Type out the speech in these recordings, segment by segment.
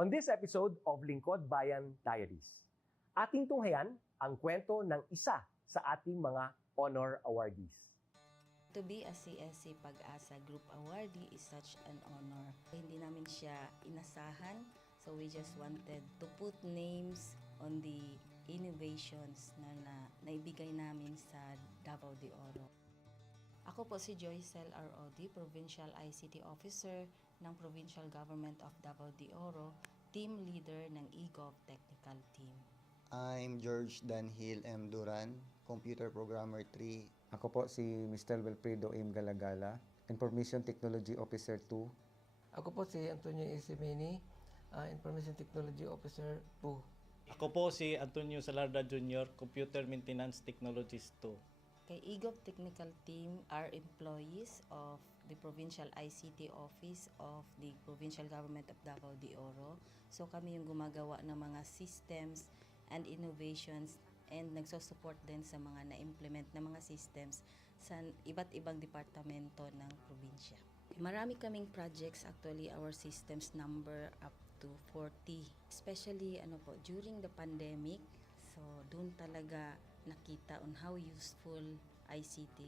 On this episode of Lingkod Bayan Diaries, ating tunghayan ang kwento ng isa sa ating mga honor awardees. To be a CSC Pag-asa Group Awardee is such an honor. Hindi namin siya inasahan, so we just wanted to put names on the innovations na naibigay namin sa Davao de Oro. Ako po si Joycel R.O.D., Provincial ICT Officer ng Provincial Government of Davao de Oro, Team Leader ng eGov Technical Team. I'm George Danhil M. Duran, Computer Programmer 3. Ako po si Mr. Wilfredo M. Galagala, Information Technology Officer 2. Ako po si Antonio Isimini, Information Technology Officer 2. Ako po si Antonio Salarda Jr., Computer Maintenance Technologist 2. Kay eGov Technical Team are employees of the Provincial ICT Office of the Provincial Government of Davao de Oro. So kami yung gumagawa ng mga systems and innovations and nagsusupport din sa mga na-implement na mga systems sa iba't ibang departamento ng probinsya. Marami kaming projects, actually our systems number up to 40. Especially during the pandemic, so doon talaga nakita on how useful ICT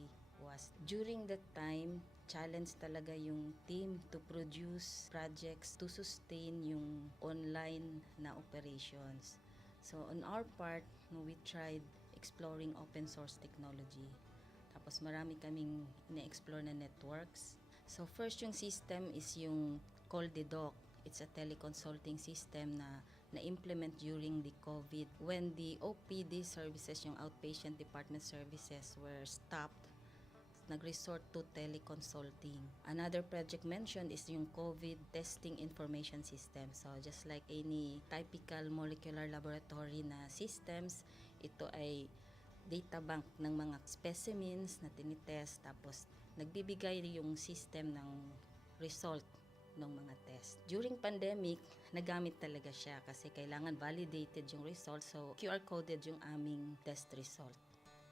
was. During that time, challenge talaga yung team to produce projects to sustain yung online na operations. So on our part, we tried exploring open source technology. Tapos marami kaming ina-explore na networks. So first yung system is yung CallDedoc. It's a teleconsulting system na na-implement during the COVID. When the OPD services, yung outpatient department services, were stopped, nag-resort to teleconsulting. Another project mentioned is yung COVID testing information system. So just like any typical molecular laboratory na systems, ito ay data bank ng mga specimens na tinitest, tapos nagbibigay yung system ng result ng mga test. During pandemic, nagamit talaga siya kasi kailangan validated yung result, so QR coded yung aming test result.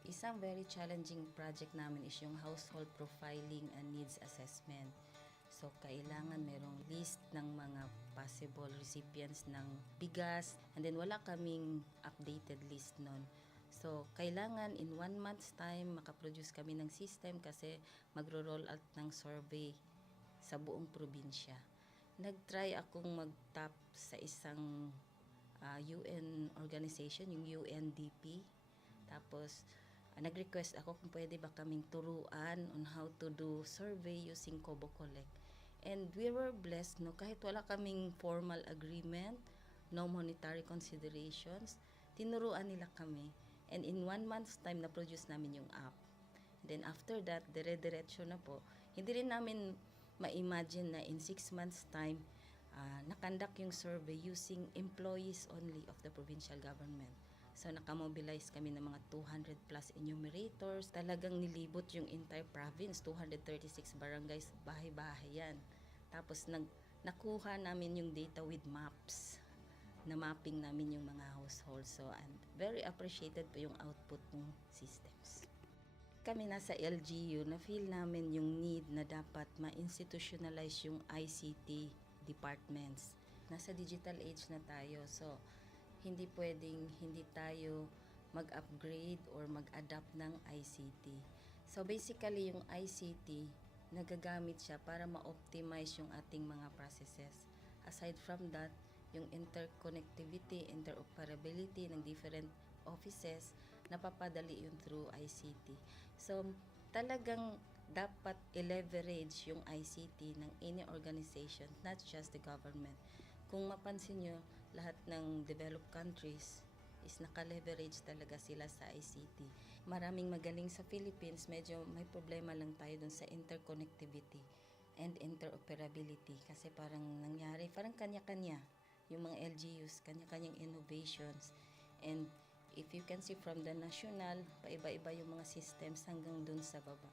Isang very challenging project namin is yung household profiling and needs assessment. So kailangan merong list ng mga possible recipients ng bigas, and then wala kaming updated list nun. So kailangan in 1 month's time makaproduce kami ng system kasi magro-roll out ng survey sa buong probinsya. Nag-try akong mag-tap sa isang UN organization, yung UNDP. Tapos, nag-request ako kung pwede ba kaming turuan on how to do survey using Kobo Collect. And we were blessed, kahit wala kaming formal agreement, no monetary considerations, tinuruan nila kami. And in 1 month's time, na-produce namin yung app. And then after that, dire-diretso na po. Hindi rin namin ma-imagine na in 6 months' time, nakandak yung survey using employees only of the provincial government. So nakamobilize kami ng mga 200 plus enumerators. Talagang nilibot yung entire province, 236 barangays, bahay-bahay yan. Tapos nakuha namin yung data with maps, na mapping namin yung mga households. So and very appreciated po yung output ng systems. Kami nasa LGU, na-feel namin yung need na dapat ma-institutionalize yung ICT departments. Nasa digital age na tayo, so hindi pwedeng hindi tayo mag-upgrade or mag-adapt ng ICT. So basically yung ICT, nagagamit siya para ma-optimize yung ating mga processes. Aside from that, yung interconnectivity, interoperability ng different offices, napapadali yun through ICT. So, talagang dapat i-leverage yung ICT ng any organization, not just the government. Kung mapansin nyo, lahat ng developed countries is naka-leverage talaga sila sa ICT. Maraming magaling sa Philippines, medyo may problema lang tayo dun sa interconnectivity and interoperability kasi parang nangyari, parang kanya-kanya yung mga LGUs, kanya-kanyang innovations. And if you can see from the national, paiba-iba yung mga systems hanggang dun sa baba.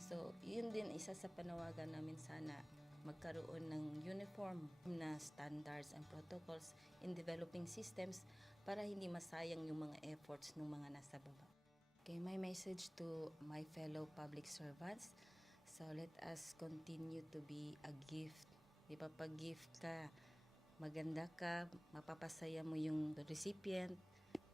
So, yun din isa sa panawagan namin, sana magkaroon ng uniform na standards and protocols in developing systems para hindi masayang yung mga efforts ng mga nasa baba. Okay, my message to my fellow public servants, so let us continue to be a gift. Di ba, pag gift ka, maganda ka, mapapasaya mo yung recipient,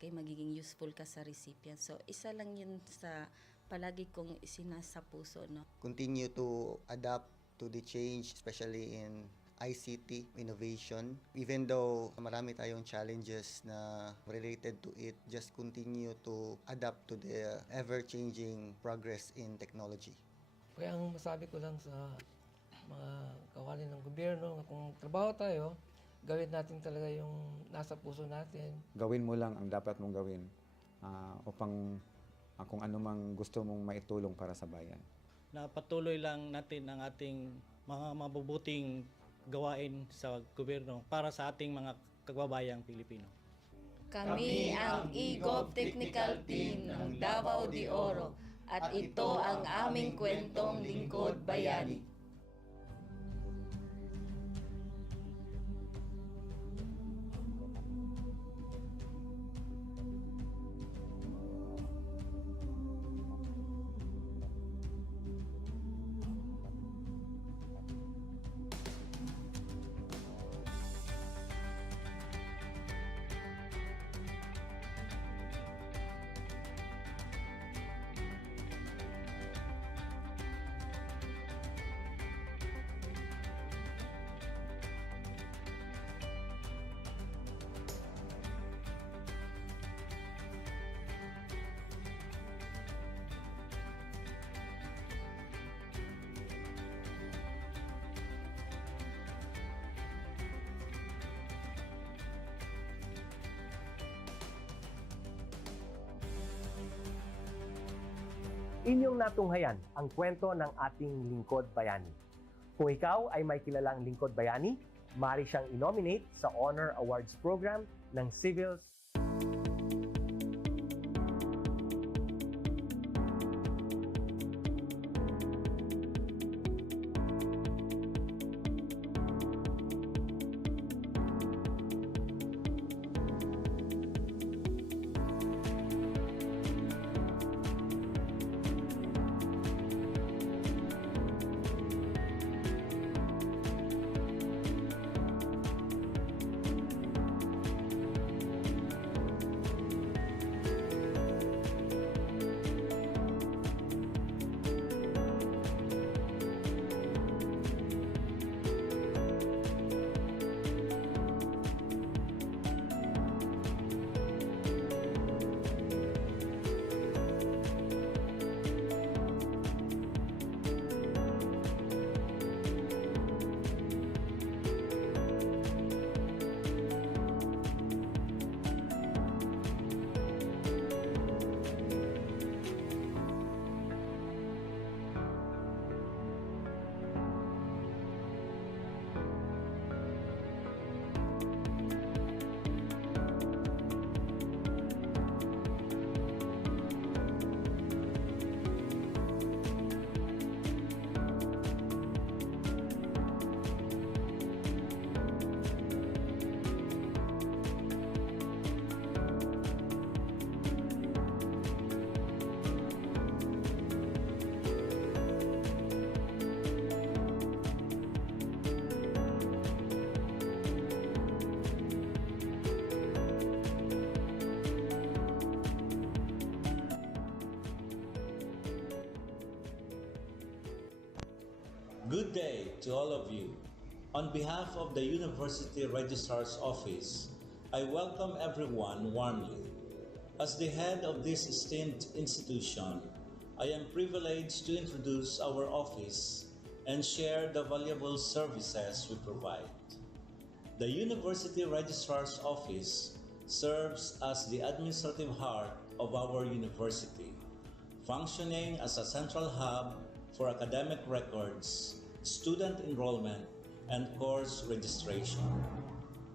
kay magiging useful ka sa recipient. So, isa lang yun sa palagi kong isinasa puso, no? Continue to adapt to the change, especially in ICT innovation. Even though marami tayong challenges na related to it, just continue to adapt to the ever-changing progress in technology. Kaya ang masabi ko lang sa mga kawani ng gobyerno, kung trabaho tayo, gawin natin talaga yung nasa puso natin. Gawin mo lang ang dapat mong gawin upang kung ano mang gusto mong maitulong para sa bayan. Na patuloy lang natin ang ating mga mabubuting gawain sa gobyerno para sa ating mga kababayang Pilipino. Kami ang EGOV Technical Team ng Davao de Oro at ito ang aming kwentong lingkod bayani. Inyong natunghayan ang kwento ng ating lingkod bayani. Kung ikaw ay may kilalang lingkod bayani, maaari siyang i-nominate sa Honor Awards Program ng Civil Good day to all of you. On behalf of the University Registrar's Office, I welcome everyone warmly. As the head of this esteemed institution, I am privileged to introduce our office and share the valuable services we provide. The University Registrar's Office serves as the administrative heart of our university, functioning as a central hub for academic records, student enrollment, and course registration.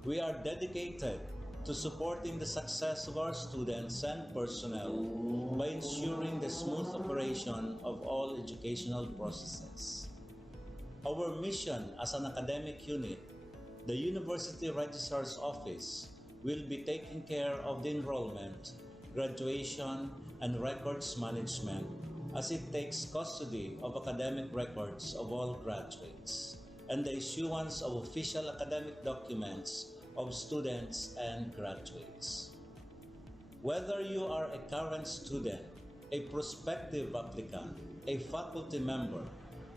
We are dedicated to supporting the success of our students and personnel by ensuring the smooth operation of all educational processes. Our mission as an academic unit, the University Registrar's Office, will be taking care of the enrollment, graduation, and records management as it takes custody of academic records of all graduates. and the issuance of official academic documents of students and graduates. Whether you are a current student, a prospective applicant, a faculty member,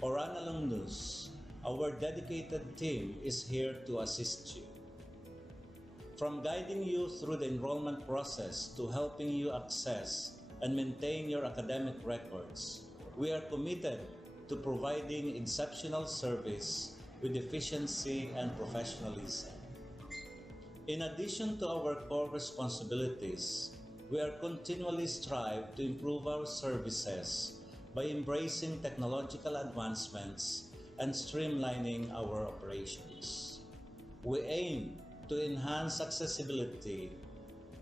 or an alumnus, our dedicated team is here to assist you. From guiding you through the enrollment process to helping you access and maintain your academic records, we are committed to providing exceptional service with efficiency and professionalism. In addition to our core responsibilities, we are continually strive to improve our services by embracing technological advancements and streamlining our operations. We aim to enhance accessibility,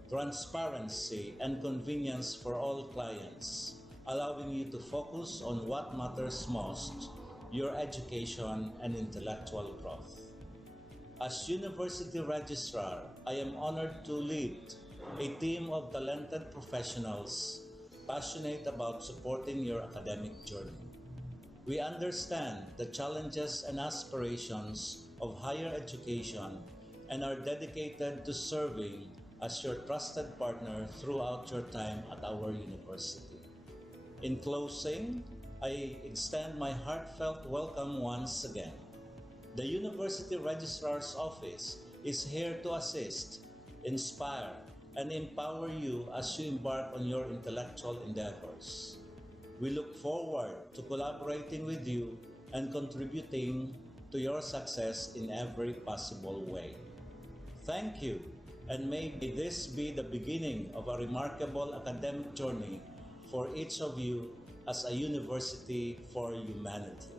transparency, and convenience for all clients, allowing you to focus on what matters most, your education and intellectual growth. As University Registrar, I am honored to lead a team of talented professionals passionate about supporting your academic journey. We understand the challenges and aspirations of higher education and are dedicated to serving as your trusted partner throughout your time at our university. In closing, I extend my heartfelt welcome once again. The University Registrar's Office is here to assist, inspire, and empower you as you embark on your intellectual endeavors. We look forward to collaborating with you and contributing to your success in every possible way. Thank you, and may this be the beginning of a remarkable academic journey for each of you as a university for humanity.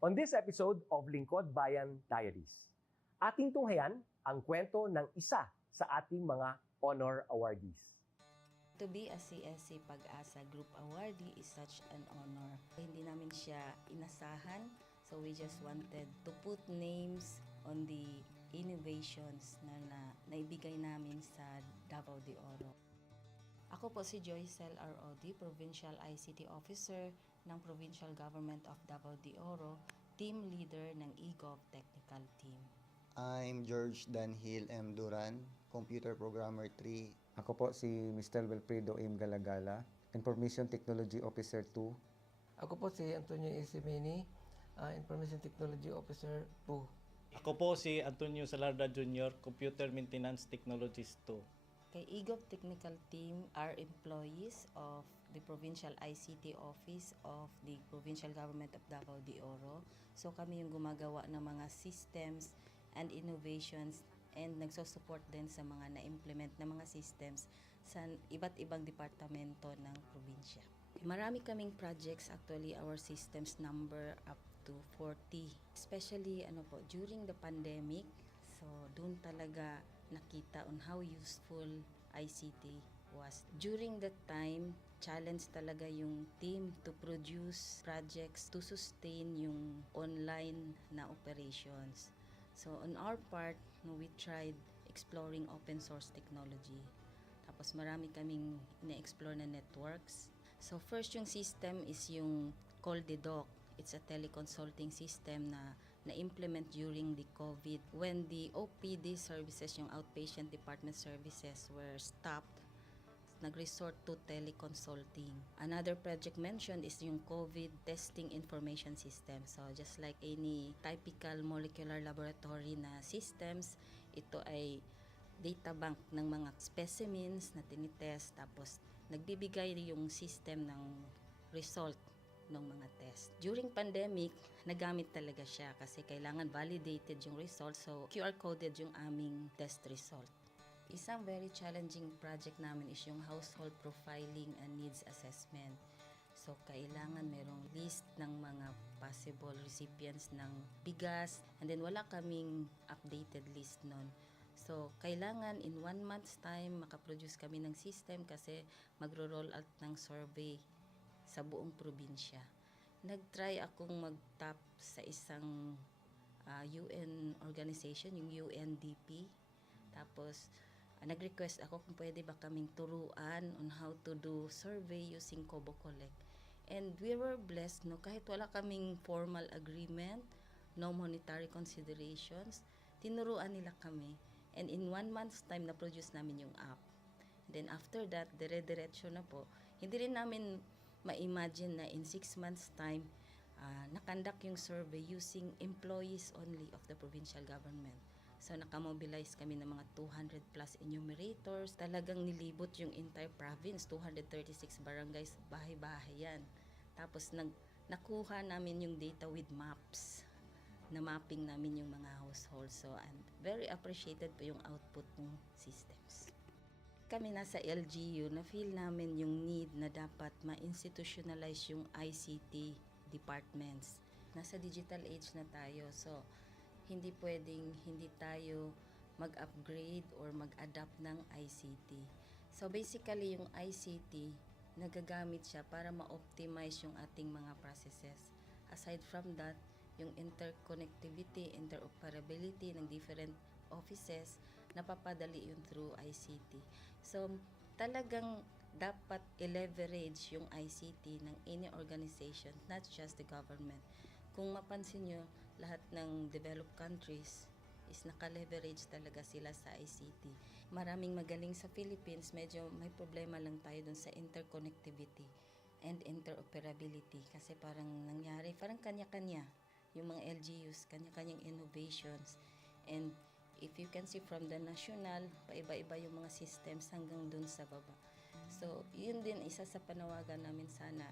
On this episode of Lingkod Bayan Diaries, ating tunghayan ang kwento ng isa sa ating mga honor awardees. To be a CSC Pag-asa Group Awardee is such an honor. Hindi namin siya inasahan, so we just wanted to put names on the innovations na naibigay namin sa Davao de Oro. Ako po si Joycel R. Odi, Provincial ICT Officer ng Provincial Government of Davao de Oro, Team Leader ng eGov Technical Team. I'm George Danhil M. Duran, Computer Programmer 3. Ako po si Mr. Wilfredo M. Galagala, Information Technology Officer 2. Ako po si Antonio Isimini, Information Technology Officer 2. Ako po si Antonio Salarda Jr., Computer Maintenance Technologist 2. Kay eGov Technical Team are employees of the Provincial ICT Office of the Provincial Government of Davao de Oro. So kami yung gumagawa ng mga systems and innovations and nagsusupport din sa mga na-implement na mga systems sa iba't ibang departamento ng probinsya. Marami kaming projects, actually our systems number up to 40. Especially during the pandemic, so doon talaga nakita on how useful ICT was. During that time, challenge talaga yung team to produce projects to sustain yung online na operations. So on our part, we tried exploring open source technology. Tapos marami kaming ina-explore na networks. So first yung system is yung CallDedoc. It's a teleconsulting system na na-implement during the COVID when the OPD services, yung outpatient department services were stopped. Nag-resort to teleconsulting. Another project mentioned is yung COVID testing information system. So just like any typical molecular laboratory na systems, ito ay data bank ng mga specimens na tinitest, tapos nagbibigay yung system ng result ng mga test. During pandemic, nagamit talaga siya kasi kailangan validated yung result, so QR coded yung aming test result. Isang very challenging project namin is yung household profiling and needs assessment. So, kailangan merong list ng mga possible recipients ng bigas, and then wala kaming updated list nun. So, kailangan in 1 month's time makaproduce kami ng system kasi magro-roll out ng survey sa buong probinsya. Nag-try akong mag-tap sa isang UN organization, yung UNDP. Tapos, nag-request ako kung pwede ba kaming turuan on how to do survey using Kobo Collect. And we were blessed, kahit wala kaming formal agreement, no monetary considerations, tinuruan nila kami. And in 1 month's time, na-produce namin yung app. And then after that, dire-diretso na po. Hindi rin namin ma-imagine na in 6 months' time, nakandak yung survey using employees only of the provincial government. So, nakamobilize kami ng mga 200 plus enumerators. Talagang nilibot yung entire province, 236 barangays, bahay-bahay yan. Tapos, nakuha namin yung data with maps. Na mapping namin yung mga households. So, and very appreciated po yung output ng systems. Kami nasa LGU, na-feel namin yung need na dapat ma-institutionalize yung ICT departments. Nasa digital age na tayo, so hindi pwedeng hindi tayo mag-upgrade or mag-adapt ng ICT. So basically, yung ICT, nagagamit siya para ma-optimize yung ating mga processes. Aside from that, yung interconnectivity, interoperability ng different offices, napapadali yun through ICT. So talagang dapat i-leverage yung ICT ng any organization, not just the government. Kung mapansin nyo, lahat ng developed countries is naka-leverage talaga sila sa ICT. Maraming magaling sa Philippines, medyo may problema lang tayo dun sa interconnectivity and interoperability kasi parang nangyari, parang kanya-kanya yung mga LGUs, kanya-kanyang innovations. And if you can see from the national, paiba-iba yung mga systems hanggang dun sa baba. So, yun din isa sa panawagan namin, sana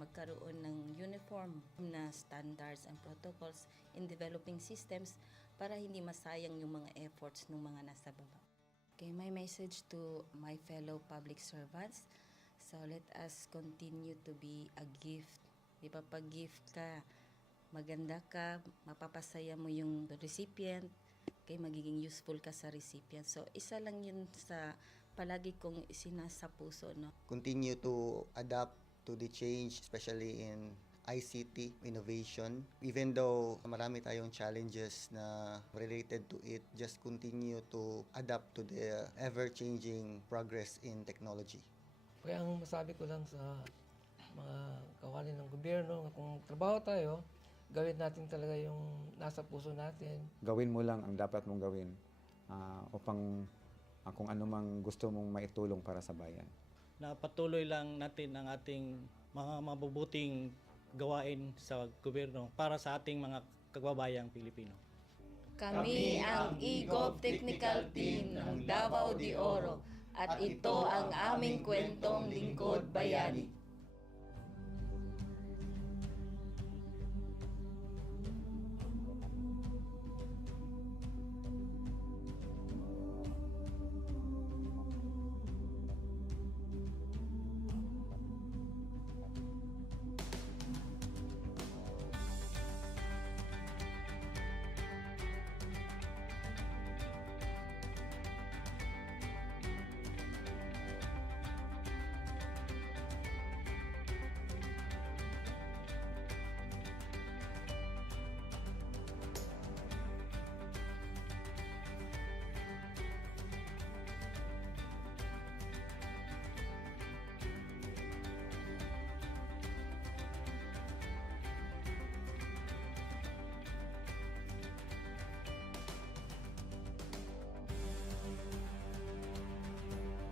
magkaroon ng uniform na standards and protocols in developing systems para hindi masayang yung mga efforts ng mga nasa baba. Okay, my message to my fellow public servants, so let us continue to be a gift. Di ba, pag gift ka, maganda ka, mapapasaya mo yung recipient, kay magiging useful ka sa recipient. So, isa lang yun sa palagi kong isinasa puso, no? Continue to adapt to the change, especially in ICT innovation. Even though marami tayong challenges na related to it, just continue to adapt to the ever-changing progress in technology. Kaya ang masabi ko lang sa mga kawani ng gobyerno, kung trabaho tayo, gawin natin talaga yung nasa puso natin. Gawin mo lang ang dapat mong gawin upang kung ano mang gusto mong maitulong para sa bayan. Na patuloy lang natin ang ating mga mabubuting gawain sa gobyerno para sa ating mga kababayang Pilipino. Kami ang EGOV Technical Team ng Davao de Oro at ito ang aming kwentong Lingkod Bayani.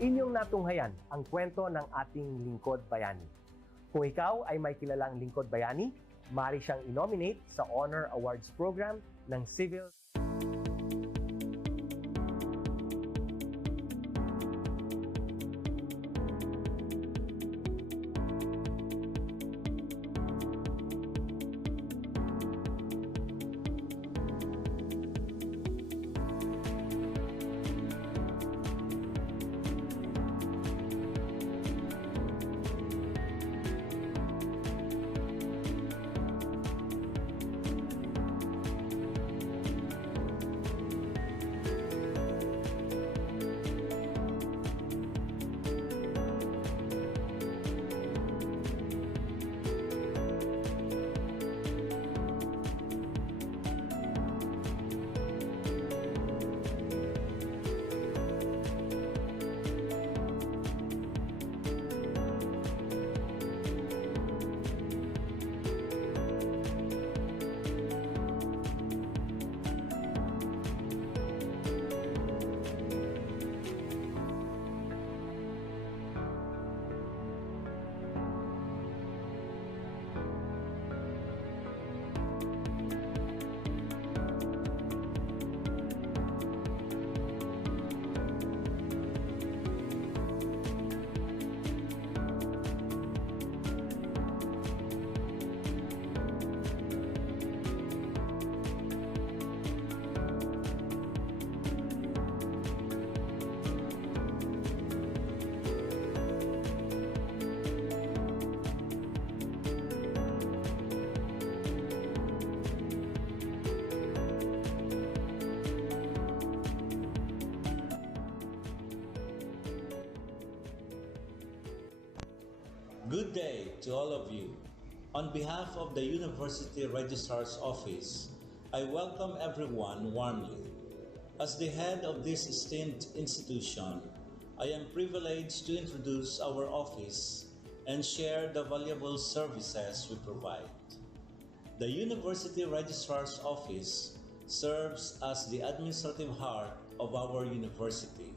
Inyong natunghayan ang kwento ng ating lingkod bayani. Kung ikaw ay may kilalang lingkod bayani, maaari siyang i-nominate sa Honor Awards Program ng Civil Good day to all of you. On behalf of the University Registrar's Office, I welcome everyone warmly. As the head of this esteemed institution, I am privileged to introduce our office and share the valuable services we provide. The University Registrar's Office serves as the administrative heart of our university,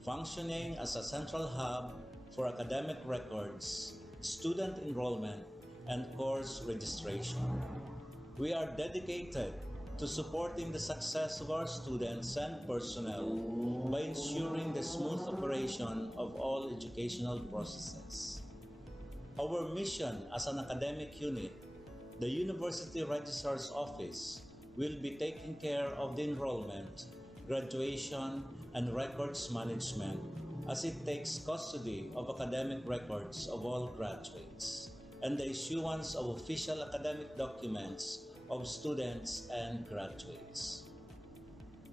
functioning as a central hub for academic records, student enrollment, and course registration. We are dedicated to supporting the success of our students and personnel by ensuring the smooth operation of all educational processes. Our mission as an academic unit, the University Registrar's Office, will be taking care of the enrollment, graduation, and records management as it takes custody of academic records of all graduates and the issuance of official academic documents of students and graduates.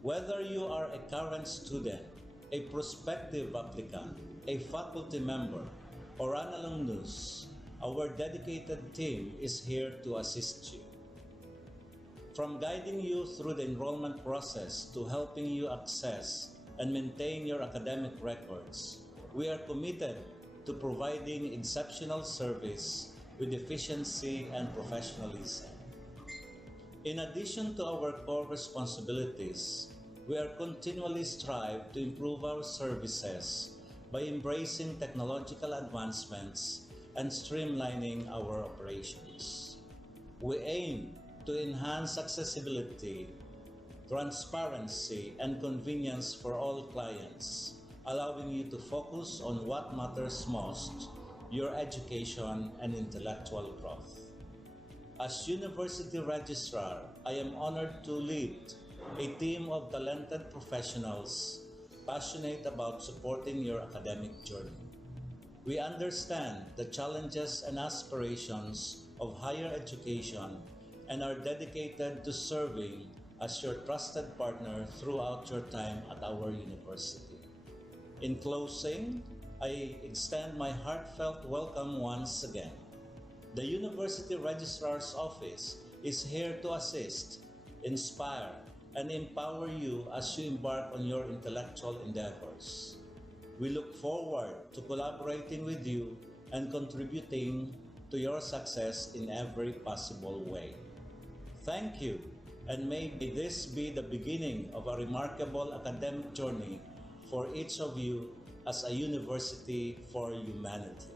Whether you are a current student, a prospective applicant, a faculty member, or an alumnus, our dedicated team is here to assist you. From guiding you through the enrollment process to helping you access and maintain your academic records, we are committed to providing exceptional service with efficiency and professionalism. In addition to our core responsibilities, we are continually strive to improve our services by embracing technological advancements and streamlining our operations. We aim to enhance accessibility, transparency, and convenience for all clients, allowing you to focus on what matters most, your education and intellectual growth. As University Registrar, I am honored to lead a team of talented professionals passionate about supporting your academic journey. We understand the challenges and aspirations of higher education and are dedicated to serving as your trusted partner throughout your time at our university. In closing, I extend my heartfelt welcome once again. The University Registrar's Office is here to assist, inspire, and empower you as you embark on your intellectual endeavors. We look forward to collaborating with you and contributing to your success in every possible way. Thank you, and may this be the beginning of a remarkable academic journey for each of you as a university for humanity.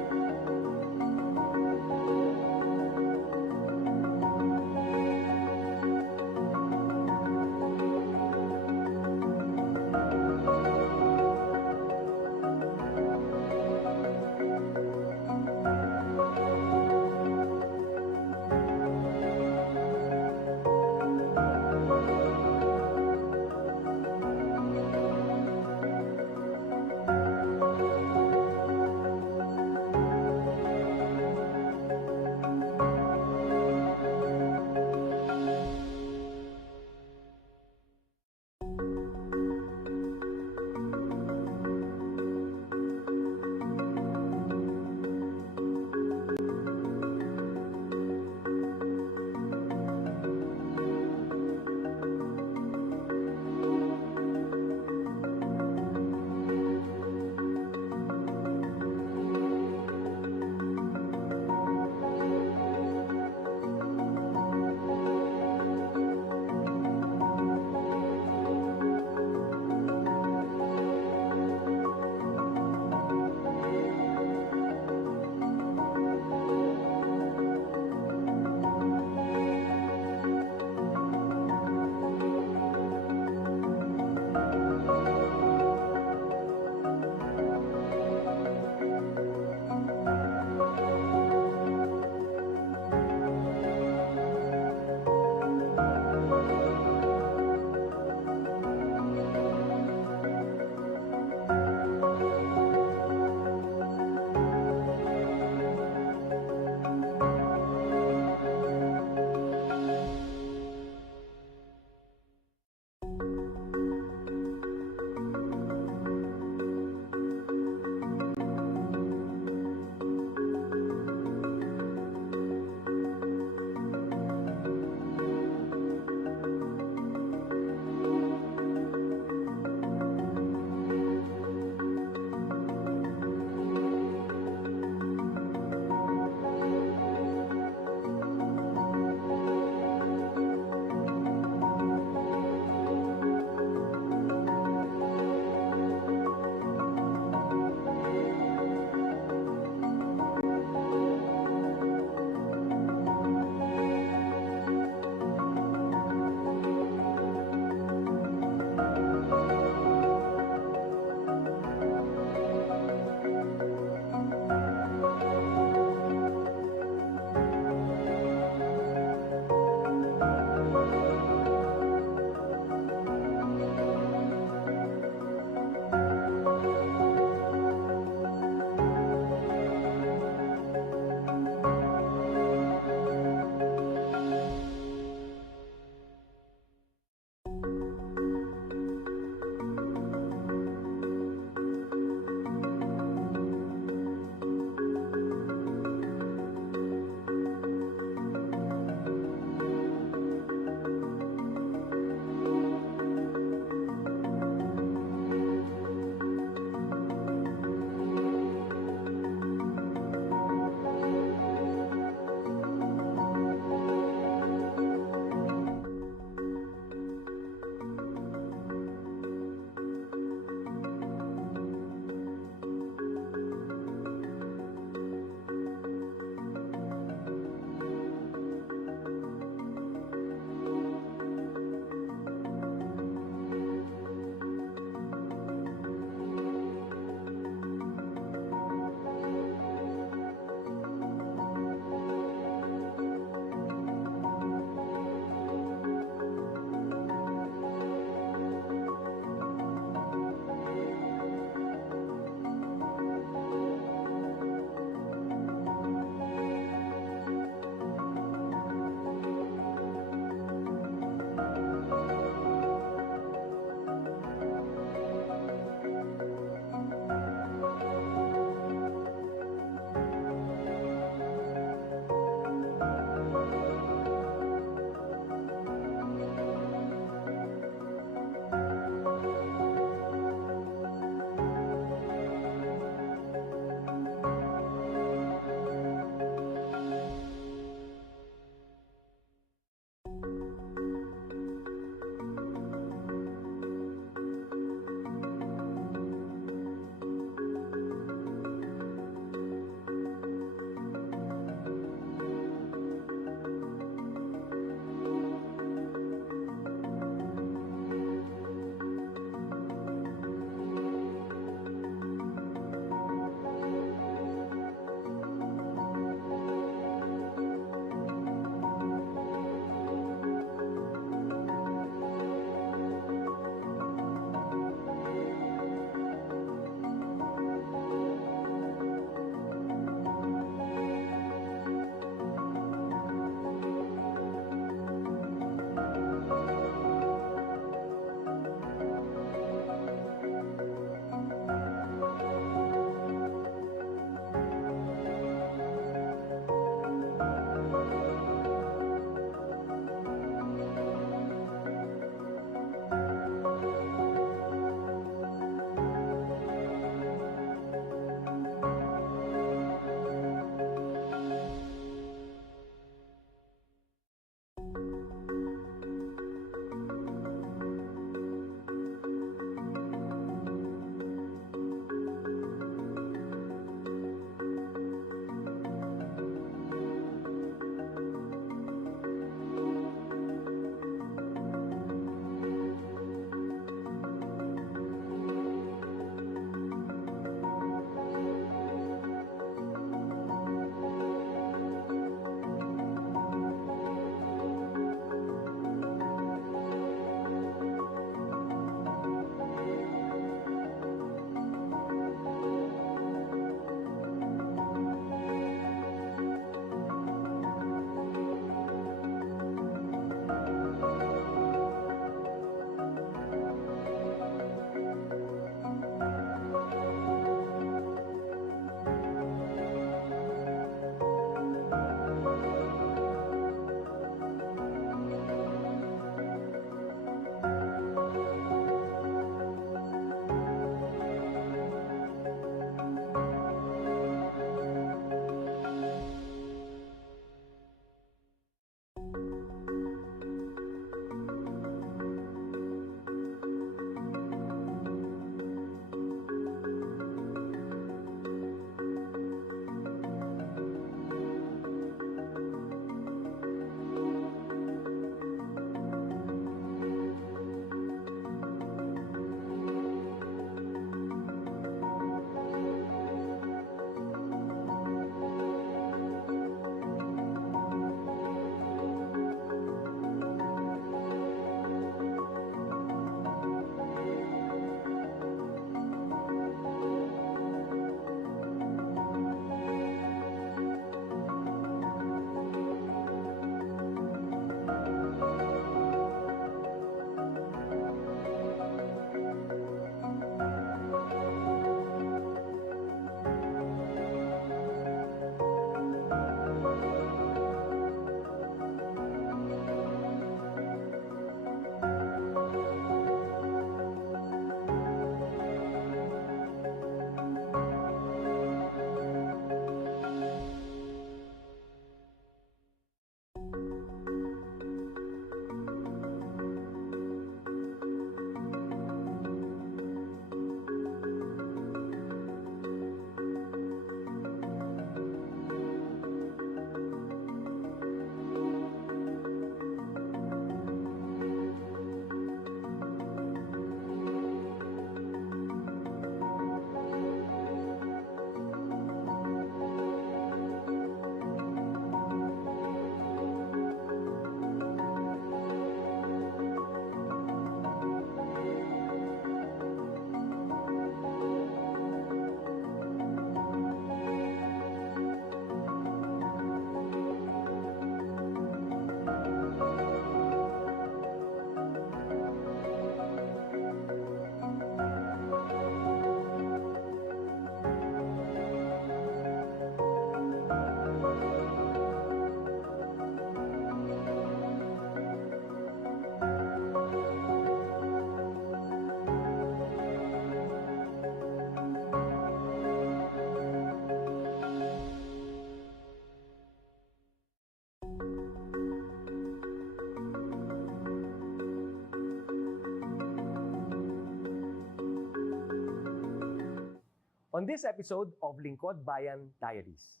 On this episode of Lingkod Bayan Diaries,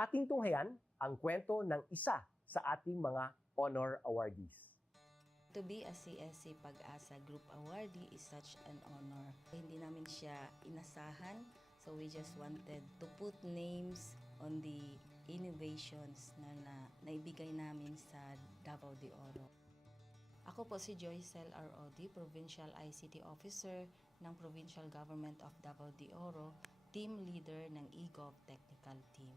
ating tunghayan ang kwento ng isa sa ating mga honor awardees. To be a CSC Pag-asa Group Awardee is such an honor. Hindi namin siya inasahan, so we just wanted to put names on the innovations na naibigay namin sa Davao de Oro. Ako po si Joycel R.O.D., Provincial ICT Officer ng Provincial Government of Davao de Oro, Team Leader ng eGov Technical Team.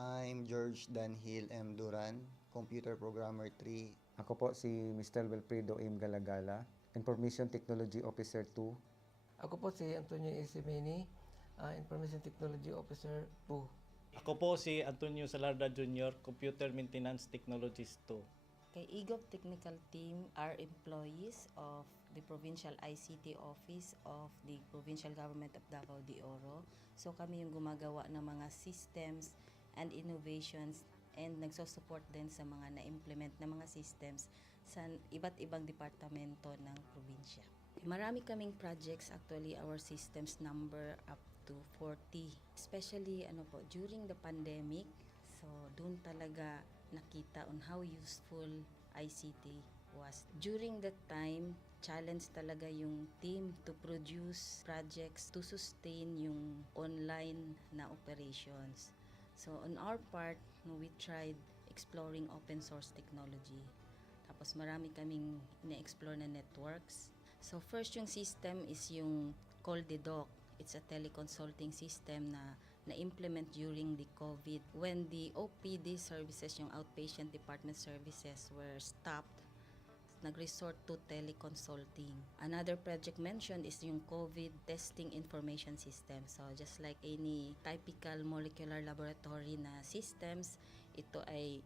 I'm George Danhil M. Duran, Computer Programmer 3. Ako po si Mr. Wilfredo M. Galagala, Information Technology Officer 2. Ako po si Antonio Isimini, Information Technology Officer 2. Ako po si Antonio Salarda Jr., Computer Maintenance Technologist 2. Kay eGov Technical Team are employees of the Provincial ICT Office of the Provincial Government of Davao de Oro. So kami yung gumagawa ng mga systems and innovations and nagsusupport din sa mga na-implement na mga systems sa iba't ibang departamento ng probinsya. Marami kaming projects, actually our systems number up to 40. Especially during the pandemic, so doon talaga nakita on how useful ICT was. During that time, challenge talaga yung team to produce projects to sustain yung online na operations. So on our part, we tried exploring open source technology. Tapos marami kaming ina-explore na networks. So first yung system is yung CallDedoc. It's a teleconsulting system na na-implement during the COVID. When the OPD services, yung outpatient department services were stopped, nag-resort to teleconsulting. Another project mentioned is yung COVID testing information system. So just like any typical molecular laboratory na systems, ito ay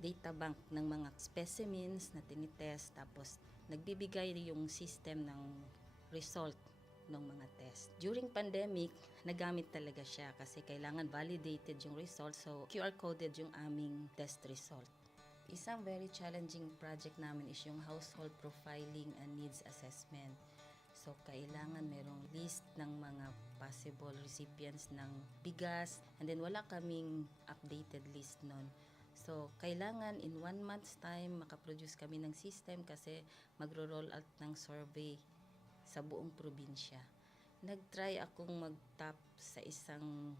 data bank ng mga specimens na tinitest, tapos nagbibigay yung system ng result ng mga test. During pandemic, nagamit talaga siya kasi kailangan validated yung result, so QR coded yung aming test result. Isang very challenging project namin is yung household profiling and needs assessment. So, kailangan merong list ng mga possible recipients ng bigas, and then wala kaming updated list nun. So, kailangan in 1 month's time makaproduce kami ng system kasi magro-roll out ng survey sa buong probinsya. Nag-try akong mag-tap sa isang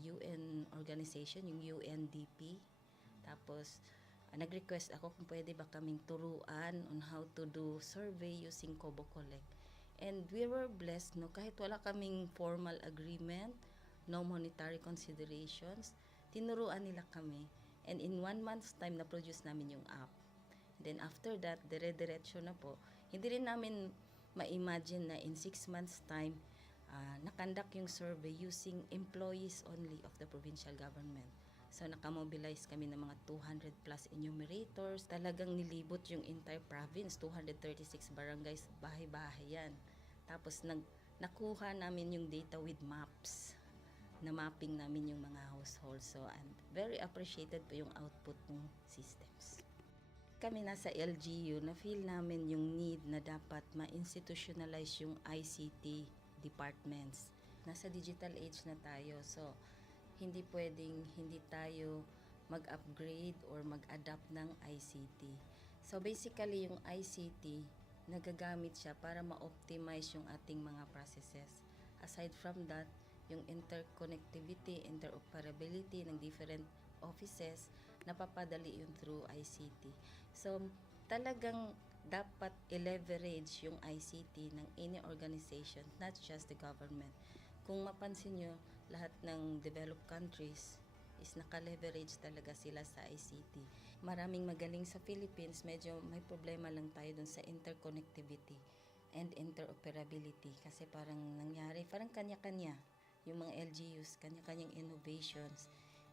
UN organization, yung UNDP. Tapos, nag-request ako kung pwede ba kaming turuan on how to do survey using Kobo Collect. And we were blessed, kahit wala kaming formal agreement, no monetary considerations, tinuruan nila kami. And in 1 month's time, na-produce namin yung app. And then after that, dire-diretso na po. Hindi rin namin ma-imagine na in 6 months' time, nakandak yung survey using employees only of the provincial government. So, nakamobilize kami ng mga 200 plus enumerators. Talagang nilibot yung entire province, 236 barangays, bahay-bahay yan. Tapos, nakuha namin yung data with maps. Na-mapping namin yung mga households. So, and very appreciated po yung output ng systems. Kami nasa LGU, na-feel namin yung need na dapat ma-institutionalize yung ICT departments. Nasa digital age na tayo, so hindi pwedeng hindi tayo mag-upgrade or mag-adapt ng ICT. So basically, yung ICT, nagagamit siya para ma-optimize yung ating mga processes. Aside from that, yung interconnectivity, interoperability ng different offices, napapadali yun through ICT. So talagang dapat i-leverage yung ICT ng any organization, not just the government. Kung mapansin nyo, lahat ng developed countries is naka-leverage talaga sila sa ICT. Maraming magaling sa Philippines, medyo may problema lang tayo dun sa interconnectivity and interoperability kasi parang nangyari, parang kanya-kanya yung mga LGUs, kanya-kanyang innovations.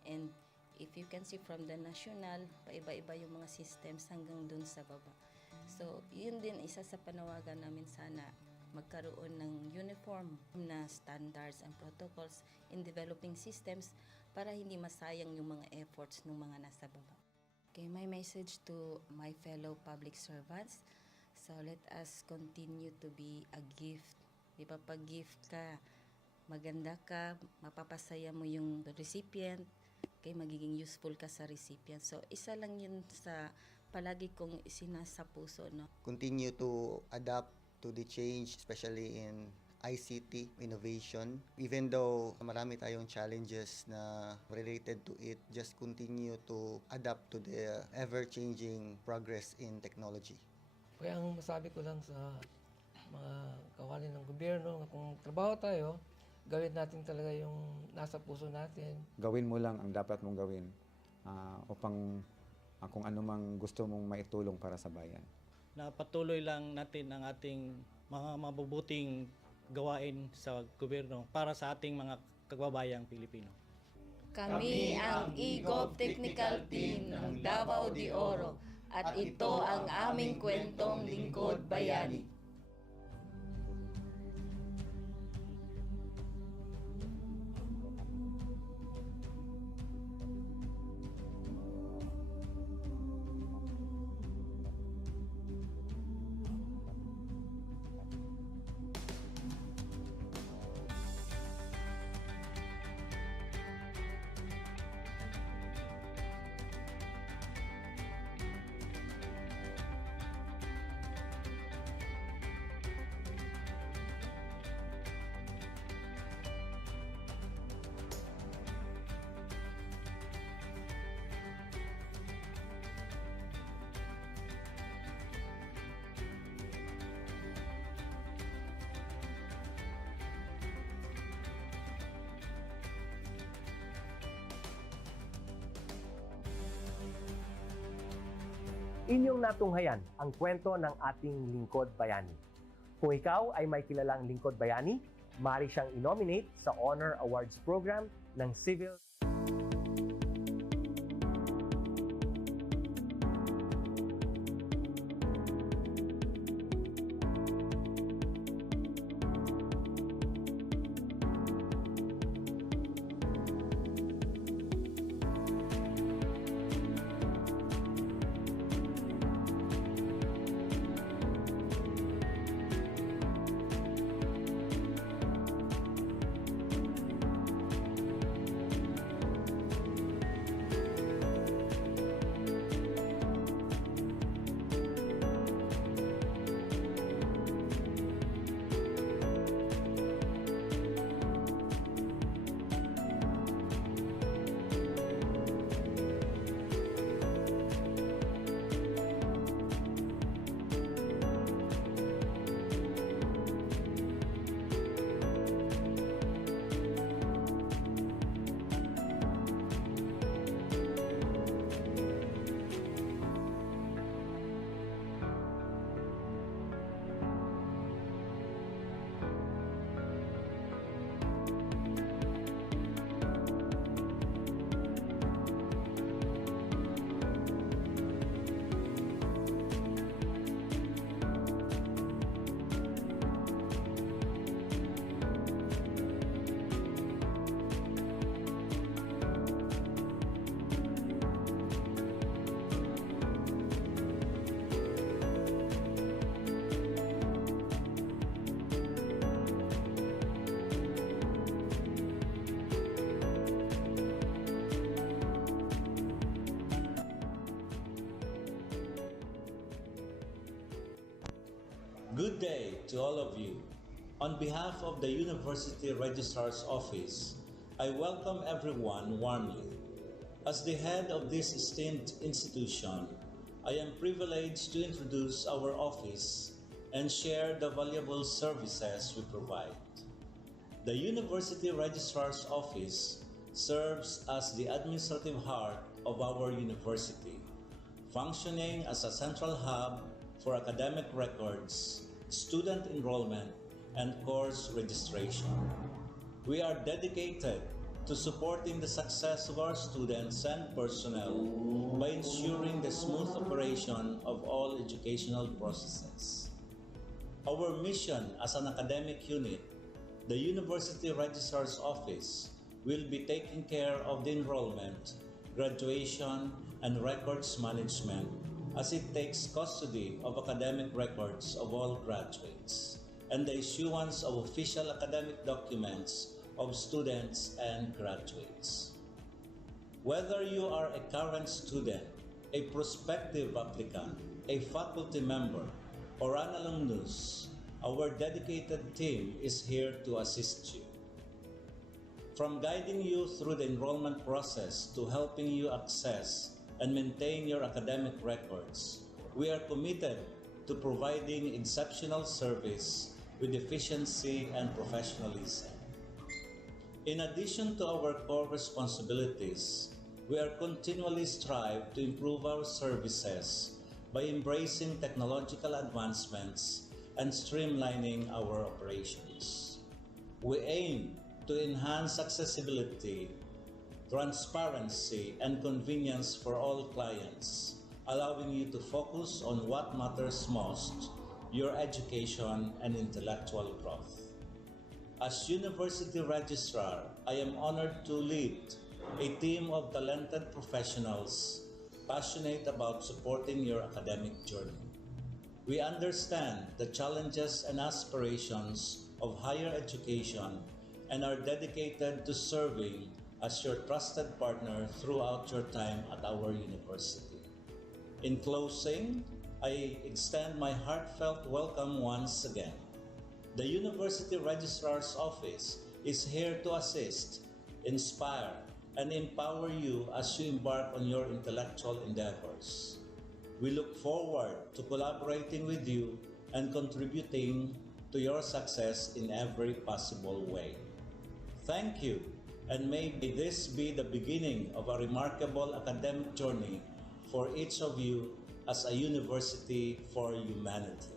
And if you can see from the national, paiba-iba yung mga systems hanggang dun sa baba. So, yun din isa sa panawagan namin, sana magkaroon ng uniform na standards and protocols in developing systems para hindi masayang yung mga efforts ng mga nasa baba. Okay, my message to my fellow public servants, so let us continue to be a gift. Di ba, pag gift ka, maganda ka, mapapasaya mo yung recipient, kay magiging useful ka sa recipient. So, isa lang yun sa palagi kong isinasa puso, no? Continue to adapt to the change, especially in ICT innovation. Even though marami tayong challenges na related to it, just continue to adapt to the ever-changing progress in technology. Kaya ang masabi ko lang sa mga kawani ng gobyerno, kung trabaho tayo, gawin natin talaga yung nasa puso natin. Gawin mo lang ang dapat mong gawin upang kung ano mang gusto mong maitulong para sa bayan. Na patuloy lang natin ang ating mga mabubuting gawain sa gobyerno para sa ating mga kababayang Pilipino. Kami ang EGOV Technical Team ng Davao de Oro at ito ang aming kwentong Lingkod Bayani. Inyong natunghayan ang kwento ng ating Lingkod Bayani. Kung ikaw ay may kilalang Lingkod Bayani, maaari siyang i-nominate sa Honor Awards Program ng Civil Good day to all of you. On behalf of the University Registrar's Office, I welcome everyone warmly. As the head of this esteemed institution, I am privileged to introduce our office and share the valuable services we provide. The University Registrar's Office serves as the administrative heart of our university, functioning as a central hub for academic records, student enrollment, and course registration. We are dedicated to supporting the success of our students and personnel by ensuring the smooth operation of all educational processes. Our mission as an academic unit, the University Registrar's Office, will be taking care of the enrollment, graduation, and records management as it takes custody of academic records of all graduates and the issuance of official academic documents of students and graduates. Whether you are a current student, a prospective applicant, a faculty member, or an alumnus, our dedicated team is here to assist you. From guiding you through the enrollment process to helping you access and maintain your academic records, we are committed to providing exceptional service with efficiency and professionalism. In addition to our core responsibilities, we are continually strive to improve our services by embracing technological advancements and streamlining our operations. We aim to enhance accessibility, transparency, and convenience for all clients, allowing you to focus on what matters most, your education and intellectual growth. As University Registrar, I am honored to lead a team of talented professionals passionate about supporting your academic journey. We understand the challenges and aspirations of higher education and are dedicated to serving as your trusted partner throughout your time at our university. In closing, I extend my heartfelt welcome once again. The University Registrar's Office is here to assist, inspire, and empower you as you embark on your intellectual endeavors. We look forward to collaborating with you and contributing to your success in every possible way. Thank you, and may this be the beginning of a remarkable academic journey for each of you as a university for humanity.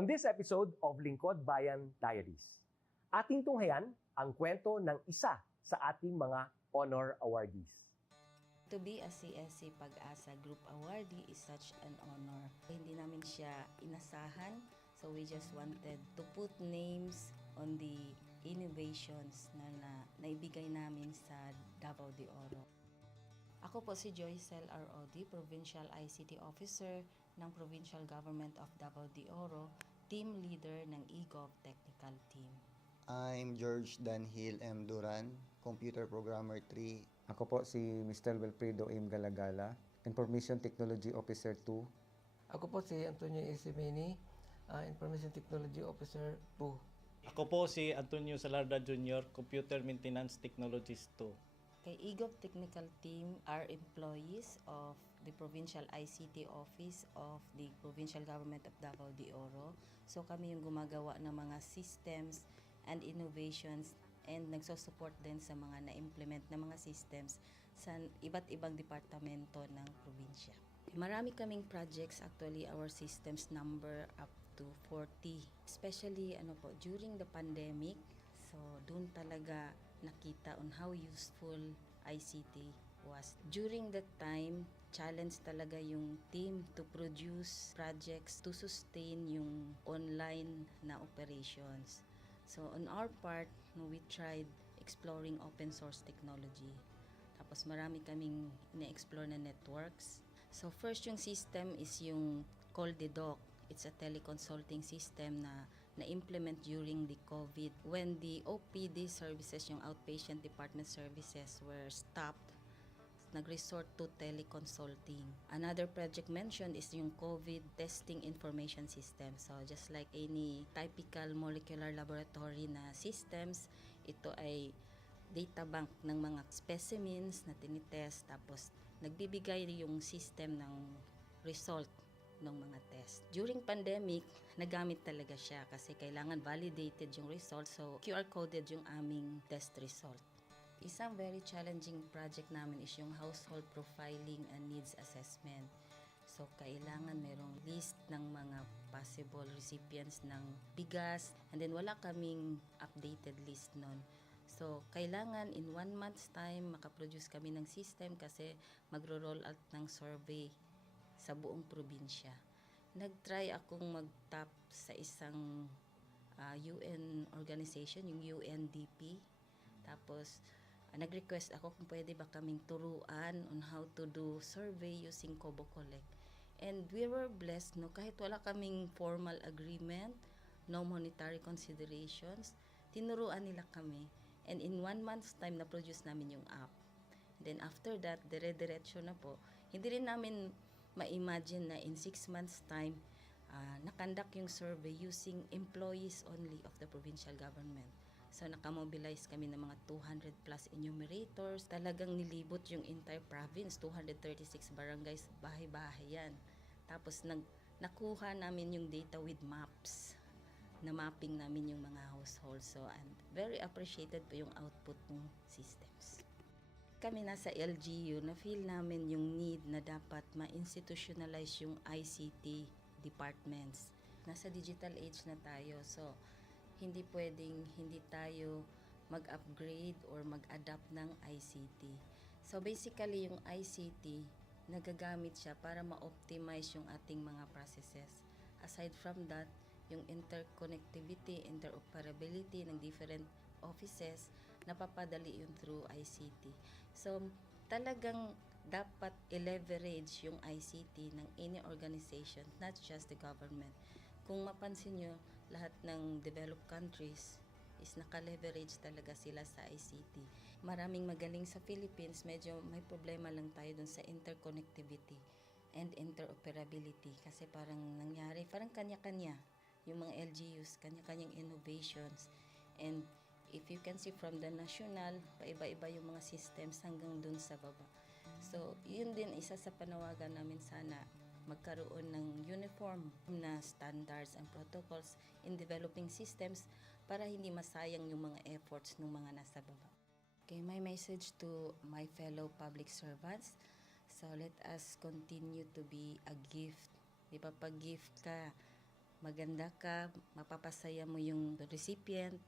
On this episode of Lingkod Bayan Diaries, ating tunghayan ang kwento ng isa sa ating mga honor awardees. To be a CSC Pag-asa Group Awardee is such an honor. Hindi namin siya inasahan, so we just wanted to put names on the innovations na naibigay namin sa Davao de Oro. Ako po si Joycel R. Odi, Provincial ICT Officer ng Provincial Government of Davao de Oro, Team Leader ng eGov Technical Team. I'm George Danhil M. Duran, Computer Programmer 3. Ako po si Mr. Wilfredo M. Galagala, Information Technology Officer 2. Ako po si Antonio Isimeni, Information Technology Officer 2. Ako po si Antonio Salarda Jr., Computer Maintenance Technologist 2. Kay eGov Technical Team are employees of the Provincial ICT Office of the Provincial Government of Davao de Oro. So kami yung gumagawa ng mga systems and innovations and nagsusupport din sa mga na-implement na mga systems sa iba't ibang departamento ng probinsya. Marami kaming projects, actually our systems number up to 40. Especially during the pandemic, so doon talaga nakita on how useful ICT was. During that time, challenge talaga yung team to produce projects to sustain yung online na operations. So on our part, we tried exploring open source technology. Tapos marami kaming ina-explore na networks. So first yung system is yung CallDedoc. It's a teleconsulting system na na-implement during the COVID when the OPD services, yung outpatient department services, were stopped. Nag-resort to teleconsulting. Another project mentioned is yung COVID testing information system. So just like any typical molecular laboratory na systems, ito ay data bank ng mga specimens na tinitest, tapos nagbibigay yung system ng result ng mga test. During pandemic, nagamit talaga siya kasi kailangan validated yung result, so QR coded yung aming test result. Isang very challenging project namin is yung household profiling and needs assessment. So, kailangan merong list ng mga possible recipients ng bigas, and then wala kaming updated list nun. So, kailangan in 1 month's time makaproduce kami ng system kasi magro-roll out ng survey sa buong probinsya. Nag-try akong mag-tap sa isang UN organization, yung UNDP. Tapos, nag-request ako kung pwede ba kaming turuan on how to do survey using Kobo Collect. And we were blessed, kahit wala kaming formal agreement, no monetary considerations, tinuruan nila kami. And in 1 month's time, na-produce namin yung app. Then after that, dire-diretso na po. Hindi rin namin ma-imagine na in 6 months' time, nakandak yung survey using employees only of the provincial government. So, nakamobilize kami ng mga 200 plus enumerators. Talagang nilibot yung entire province, 236 barangays, bahay-bahay yan. Tapos, nakuha namin yung data with maps. Na mapping namin yung mga households. So, and very appreciated po yung output ng systems. Kami nasa LGU, na-feel namin yung need na dapat ma-institutionalize yung ICT departments. Nasa digital age na tayo, so hindi pwedeng hindi tayo mag-upgrade or mag-adapt ng ICT. So basically, yung ICT, nagagamit siya para ma-optimize yung ating mga processes. Aside from that, yung interconnectivity, interoperability ng different offices, napapadali yun through ICT. So talagang dapat i-leverage yung ICT ng any organization, not just the government. Kung mapansin nyo, lahat ng developed countries is naka-leverage talaga sila sa ICT. Maraming magaling sa Philippines, medyo may problema lang tayo dun sa interconnectivity and interoperability kasi parang nangyari, parang kanya-kanya yung mga LGUs, kanya-kanyang innovations. And if you can see from the national, paiba-iba yung mga systems hanggang dun sa baba. So, yun din isa sa panawagan namin sana magkaroon ng uniform na standards and protocols in developing systems para hindi masayang yung mga efforts ng mga nasa baba. Okay, my message to my fellow public servants, so let us continue to be a gift. Di ba, pag gift ka, maganda ka, mapapasaya mo yung recipient,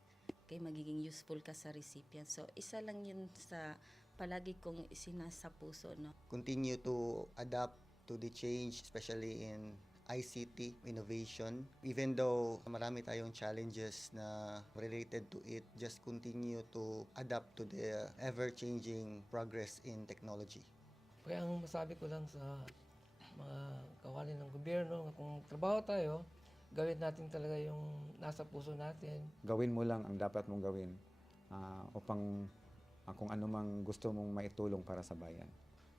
kay magiging useful ka sa recipient. So, isa lang yun sa palagi kong isinasa puso, no? Continue to adapt to the change, especially in ICT innovation. Even though marami tayong challenges na related to it, just continue to adapt to the ever-changing progress in technology. Kaya ang masabi ko lang sa mga kawani ng gobyerno, kung trabaho tayo, gawin natin talaga yung nasa puso natin. Gawin mo lang ang dapat mong gawin upang kung ano mang gusto mong maitulong para sa bayan.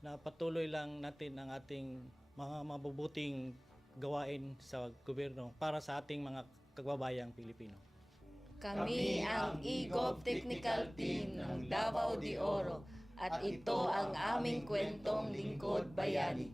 Na patuloy lang natin ang ating mga mabubuting gawain sa gobyerno para sa ating mga kababayang Pilipino. Kami ang EGOV Technical Team ng Davao de Oro at ito ang aming kwentong Lingkod Bayani.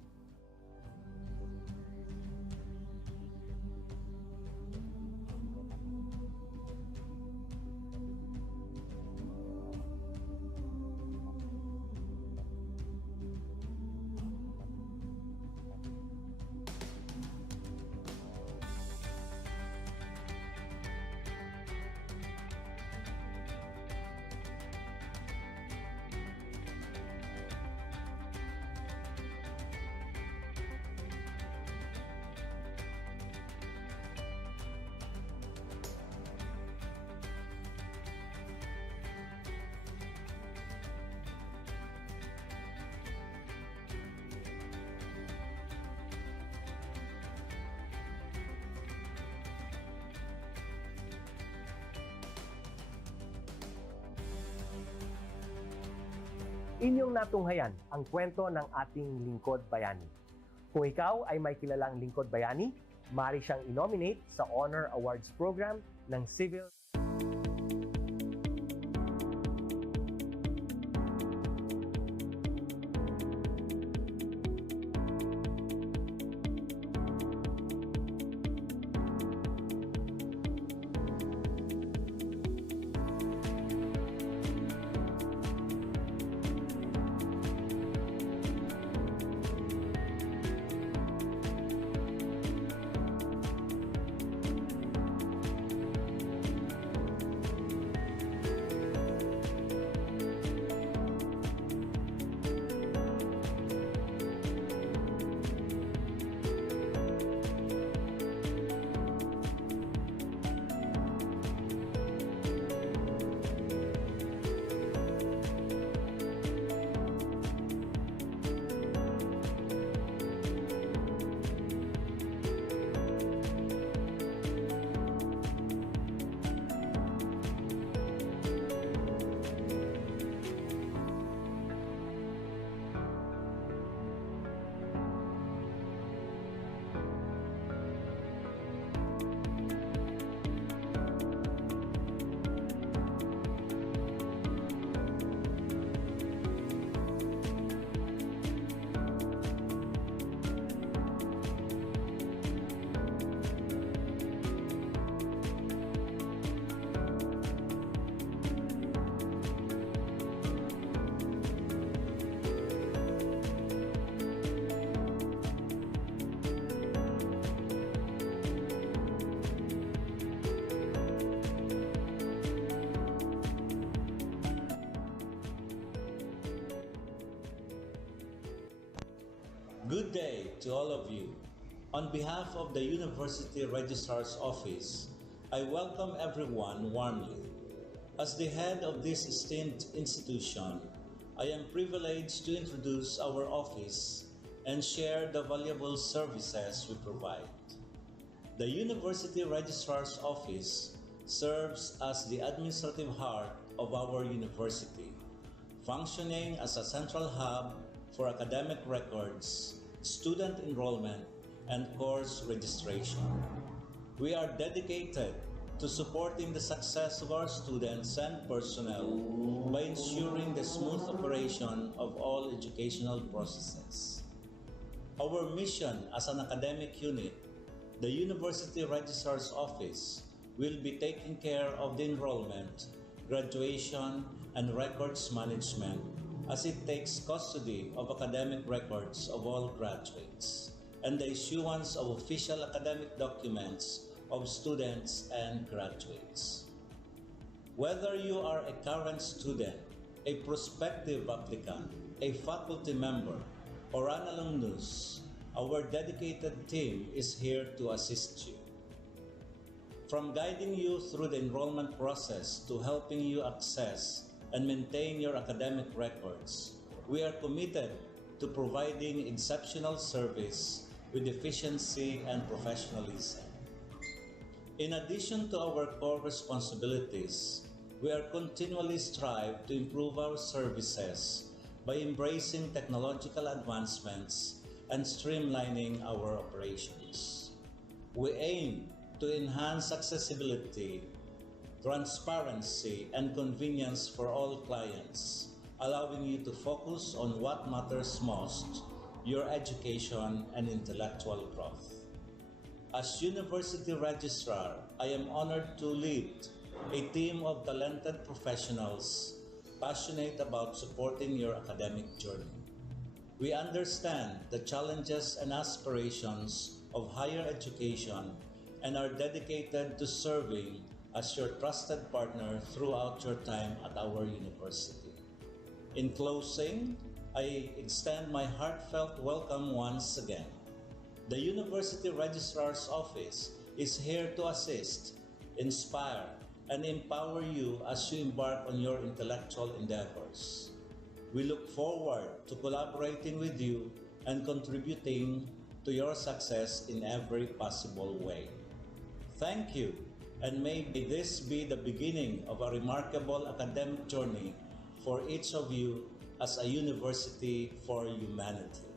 Inyong natunghayan ang kwento ng ating lingkod bayani. Kung ikaw ay may kilalang lingkod bayani, maaari siyang i-nominate sa Honor Awards Program ng Civil Good day to all of you. On behalf of the University Registrar's Office, I welcome everyone warmly. As the head of this esteemed institution, I am privileged to introduce our office and share the valuable services we provide. The University Registrar's Office serves as the administrative heart of our university, functioning as a central hub for academic records, student enrollment, and course registration. We are dedicated to supporting the success of our students and personnel by ensuring the smooth operation of all educational processes. Our mission as an academic unit, the University Registrar's Office, will be taking care of the enrollment, graduation, and records management as it takes custody of academic records of all graduates and the issuance of official academic documents of students and graduates. Whether you are a current student, a prospective applicant, a faculty member, or an alumnus, our dedicated team is here to assist you. From guiding you through the enrollment process to helping you access and maintain your academic records, we are committed to providing exceptional service with efficiency and professionalism. In addition to our core responsibilities, we are continually strive to improve our services by embracing technological advancements and streamlining our operations. We aim to enhance accessibility, transparency, and convenience for all clients, allowing you to focus on what matters most, your education and intellectual growth. As University Registrar, I am honored to lead a team of talented professionals passionate about supporting your academic journey. We understand the challenges and aspirations of higher education and are dedicated to serving as your trusted partner throughout your time at our university. In closing, I extend my heartfelt welcome once again. The University Registrar's Office is here to assist, inspire, and empower you as you embark on your intellectual endeavors. We look forward to collaborating with you and contributing to your success in every possible way. Thank you, and may this be the beginning of a remarkable academic journey for each of you as a university for humanity.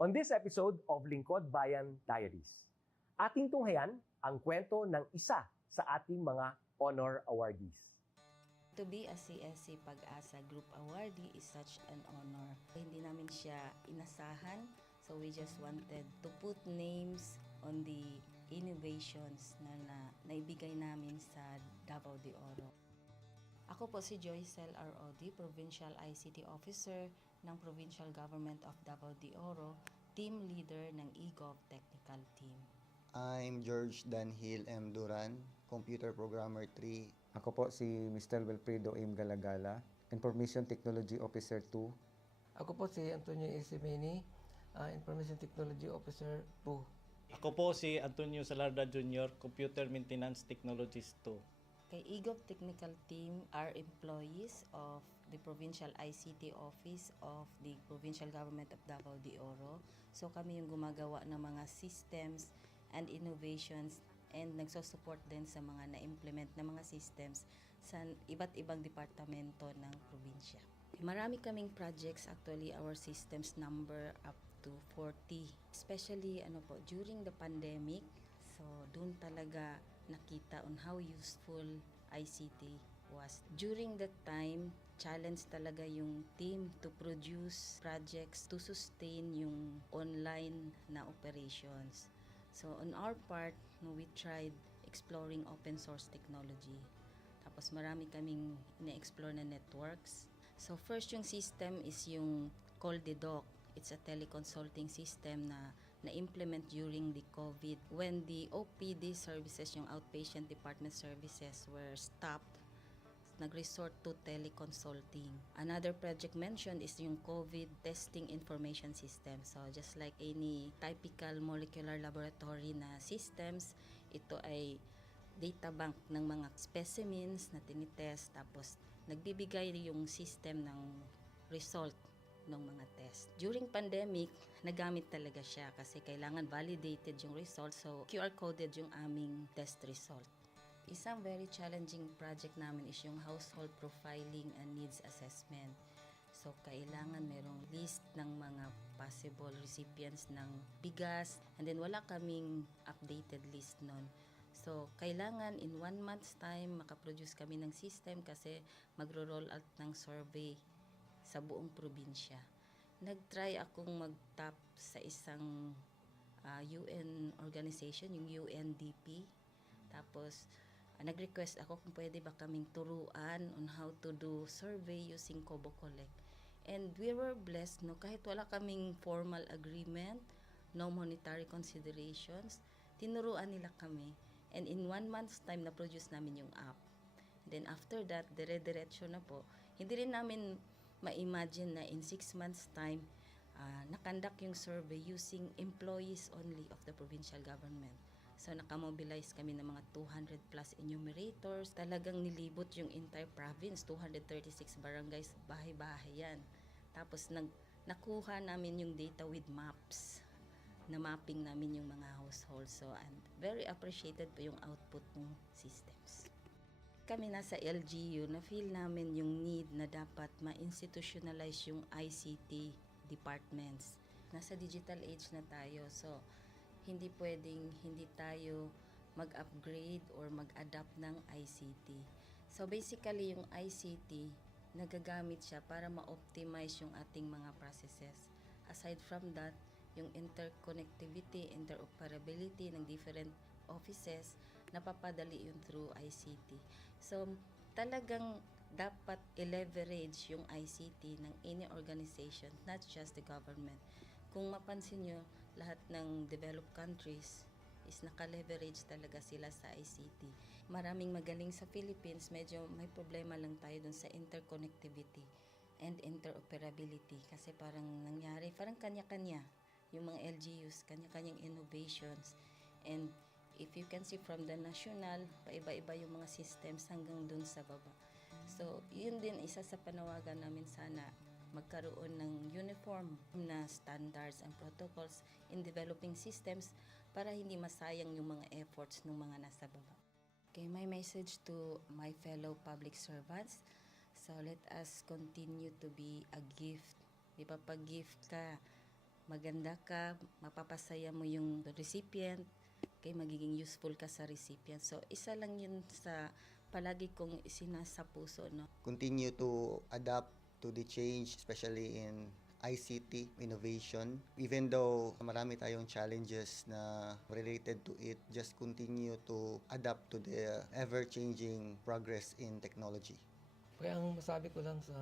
On this episode of Lingkod Bayan Diaries, ating tunghayan ang kwento ng isa sa ating mga honor awardees. To be a CSC Pag-asa Group Awardee is such an honor. Hindi namin siya inasahan, so we just wanted to put names on the innovations na naibigay namin sa Davao de Oro. Ako po si Joycel R. Odi, Provincial ICT Officer ng Provincial Government of Davao de Oro, Team Leader ng eGov Technical Team. I'm George Danhil M. Duran, Computer Programmer 3. Ako po si Mr. Wilfredo M. Galagala, Information Technology Officer 2. Ako po si Antonio Isimini, Information Technology Officer 2. Ako po si Antonio Salarda Jr., Computer Maintenance Technologist 2. Kay eGov Technical Team are employees of the Provincial ICT Office of the Provincial Government of Davao de Oro. So kami yung gumagawa ng mga systems and innovations and nagsusupport din sa mga na-implement na mga systems sa iba't ibang departamento ng probinsya. Marami kaming projects, actually our systems number up to 40. Especially during the pandemic, so doon talaga nakita on how useful ICT was. During that time, challenge talaga yung team to produce projects to sustain yung online na operations. So on our part, we tried exploring open source technology. Tapos marami kaming ina-explore na networks. So first yung system is yung CallDedoc. It's a teleconsulting system na implement during the COVID. When the OPD services, yung outpatient department services were stopped, nag-resort to teleconsulting. Another project mentioned is yung COVID testing information system. So just like any typical molecular laboratory na systems, ito ay data bank ng mga specimens na tinitest, tapos nagbibigay yung system ng result ng mga test. During pandemic, nagamit talaga siya kasi kailangan validated yung result, so QR coded yung aming test result. Isang very challenging project namin is yung household profiling and needs assessment. So kailangan merong list ng mga possible recipients ng bigas, and then wala kaming updated list nun. So kailangan in 1 month's time makaproduce kami ng system kasi magro-roll out ng survey sa buong probinsya. Nag-try akong mag-tap sa isang UN organization, yung UNDP. Tapos, nag-request ako kung pwede ba kaming turuan on how to do survey using Kobo Collect. And we were blessed, kahit wala kaming formal agreement, no monetary considerations, tinuruan nila kami. And in 1 month's time, na-produce namin yung app. And then after that, dire-diretso na po. Hindi rin namin ma-imagine na in 6 months' time, nakandak yung survey using employees only of the provincial government. So nakamobilize kami ng mga 200 plus enumerators. Talagang nilibot yung entire province, 236 barangays, bahay-bahay yan. Tapos nakuha namin yung data with maps. Na mapping namin yung mga households. So and very appreciated po yung output ng systems. Kami nasa LGU, na-feel namin yung need na dapat ma-institutionalize yung ICT departments. Nasa digital age na tayo, so hindi pwedeng hindi tayo mag-upgrade or mag-adapt ng ICT. So basically, yung ICT, nagagamit siya para ma-optimize yung ating mga processes. Aside from that, yung interconnectivity, interoperability ng different offices, napapadali yun through ICT. So, talagang dapat i-leverage yung ICT ng any organization, not just the government. Kung mapansin nyo, lahat ng developed countries is naka-leverage talaga sila sa ICT. Maraming magaling sa Philippines, medyo may problema lang tayo dun sa interconnectivity and interoperability kasi parang nangyari, parang kanya-kanya yung mga LGUs, kanya-kanyang innovations. And if you can see from the national, paiba-iba yung mga systems hanggang dun sa baba. So, yun din isa sa panawagan namin, sana magkaroon ng uniform na standards and protocols in developing systems para hindi masayang yung mga efforts ng mga nasa baba. Okay, my message to my fellow public servants, so let us continue to be a gift. Di ba, pag gift ka, maganda ka, mapapasaya mo yung recipient, kay magiging useful ka sa recipient. So, isa lang yun sa palagi kong isinasa puso, no? Continue to adapt to the change, especially in ICT innovation. Even though marami tayong challenges na related to it, just continue to adapt to the ever-changing progress in technology. Kaya ang masabi ko lang sa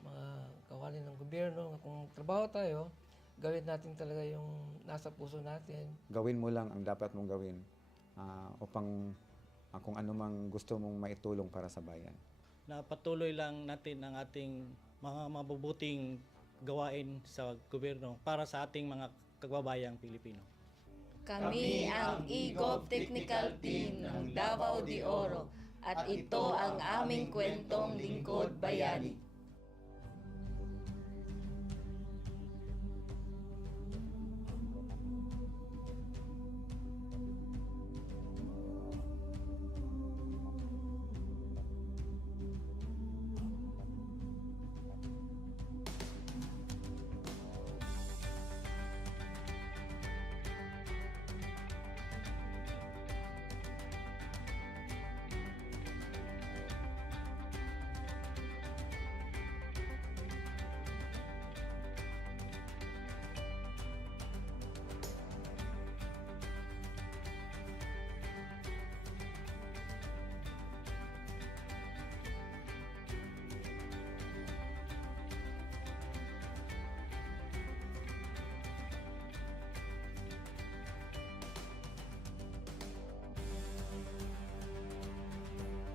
mga kawani ng gobyerno, kung trabaho tayo, gawin natin talaga yung nasa puso natin. Gawin mo lang ang dapat mong gawin upang kung ano mang gusto mong maitulong para sa bayan. Na patuloy lang natin ang ating mga mabubuting gawain sa gobyerno para sa ating mga kababayang Pilipino. Kami ang EGOV Technical Team ng Davao de Oro at ito ang aming kwentong Lingkod Bayani.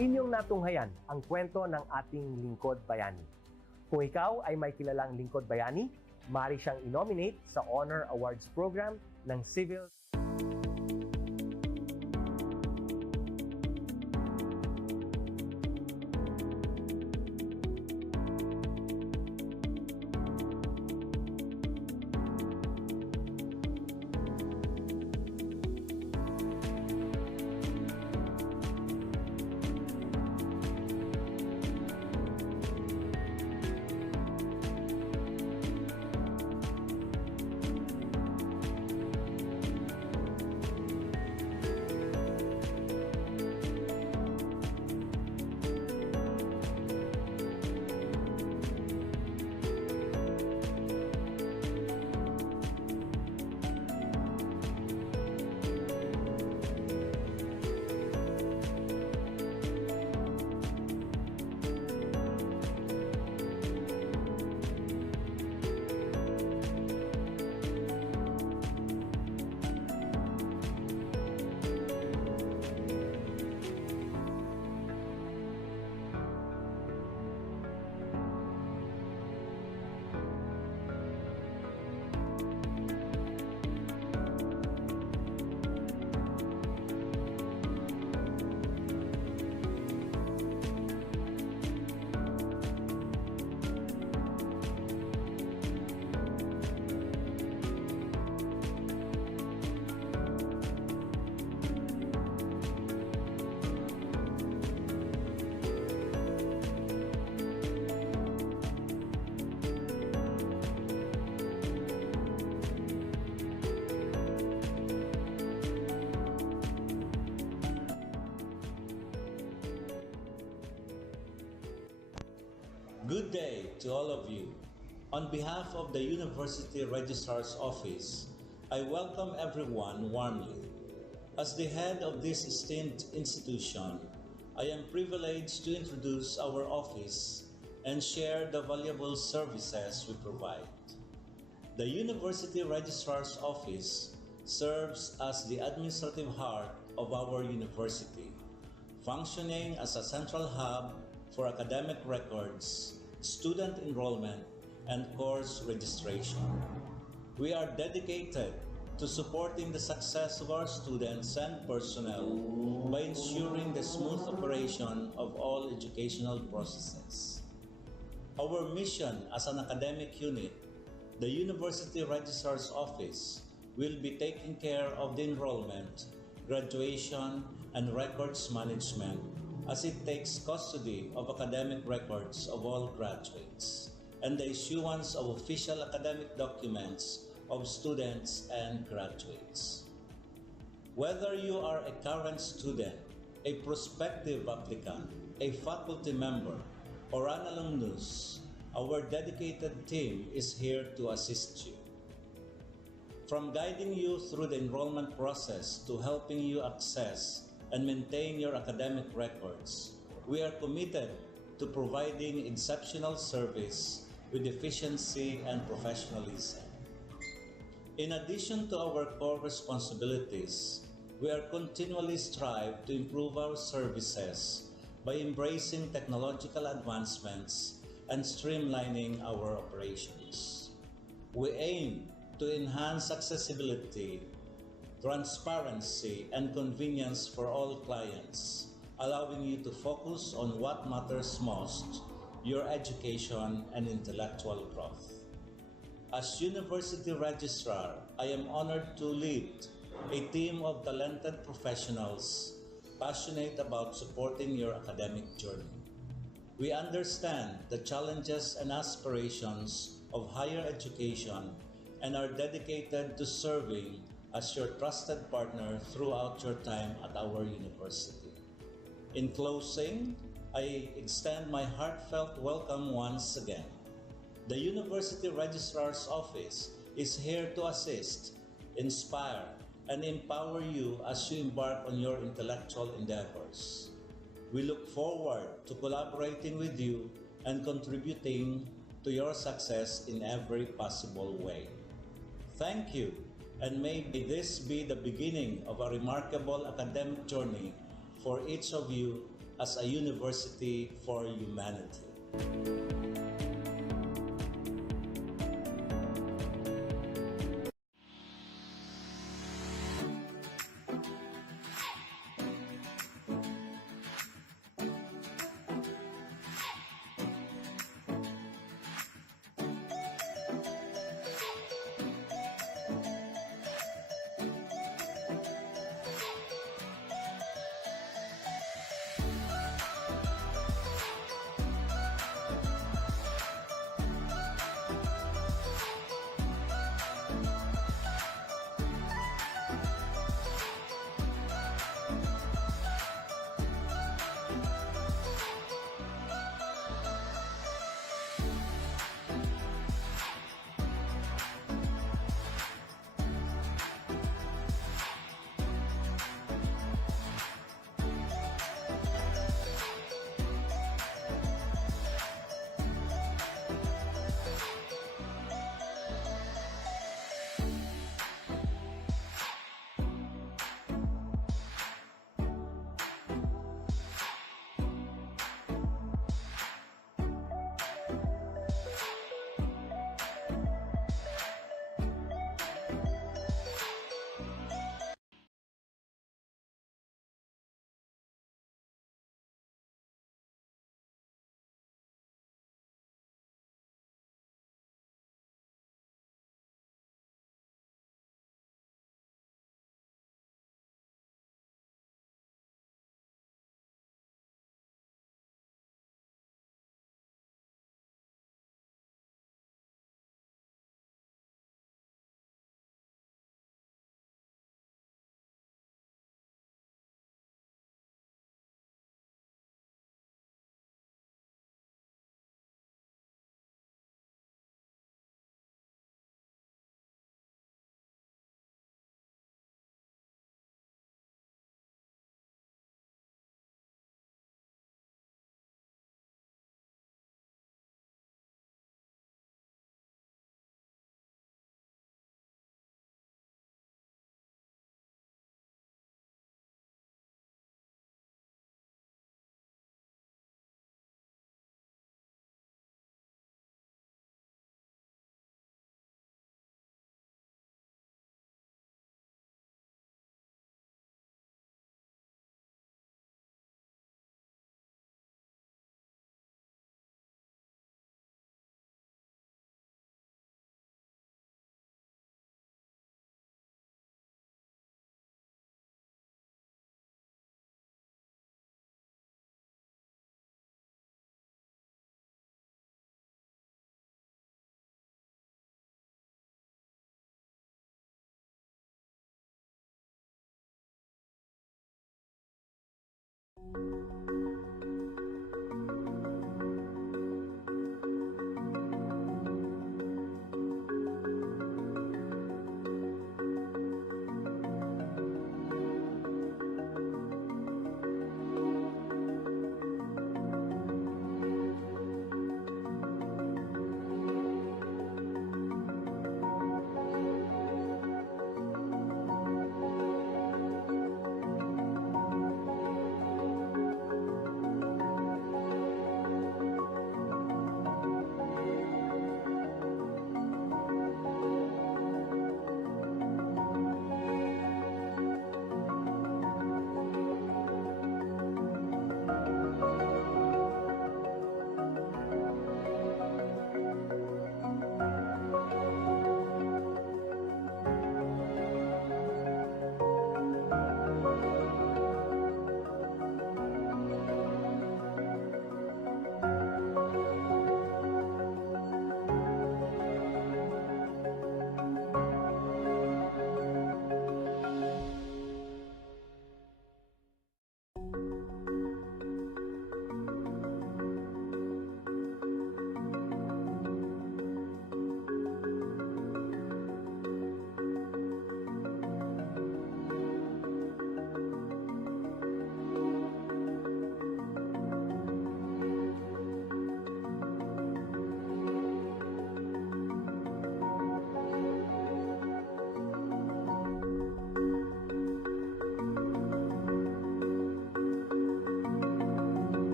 Inyong natunghayan ang kwento ng ating lingkod bayani. Kung ikaw ay may kilalang lingkod bayani, maaari siyang i-nominate sa Honor Awards Program ng Civil Good day to all of you. On behalf of the University Registrar's Office, I welcome everyone warmly. As the head of this esteemed institution, I am privileged to introduce our office and share the valuable services we provide. The University Registrar's Office serves as the administrative heart of our university, functioning as a central hub for academic records, student enrollment, and course registration. We are dedicated to supporting the success of our students and personnel by ensuring the smooth operation of all educational processes. Our mission as an academic unit, the University Registrar's Office, will be taking care of the enrollment, graduation, and records management as it takes custody of academic records of all graduates and the issuance of official academic documents of students and graduates. Whether you are a current student, a prospective applicant, a faculty member, or an alumnus, our dedicated team is here to assist you. From guiding you through the enrollment process to helping you access and maintain your academic records, we are committed to providing exceptional service with efficiency and professionalism. In addition to our core responsibilities, we are continually strive to improve our services by embracing technological advancements and streamlining our operations. We aim to enhance accessibility, transparency, and convenience for all clients, allowing you to focus on what matters most, your education and intellectual growth. As University Registrar, I am honored to lead a team of talented professionals passionate about supporting your academic journey. We understand the challenges and aspirations of higher education and are dedicated to serving as your trusted partner throughout your time at our university. In closing, I extend my heartfelt welcome once again. The University Registrar's Office is here to assist, inspire, and empower you as you embark on your intellectual endeavors. We look forward to collaborating with you and contributing to your success in every possible way. Thank you, and may this be the beginning of a remarkable academic journey for each of you as a university for humanity.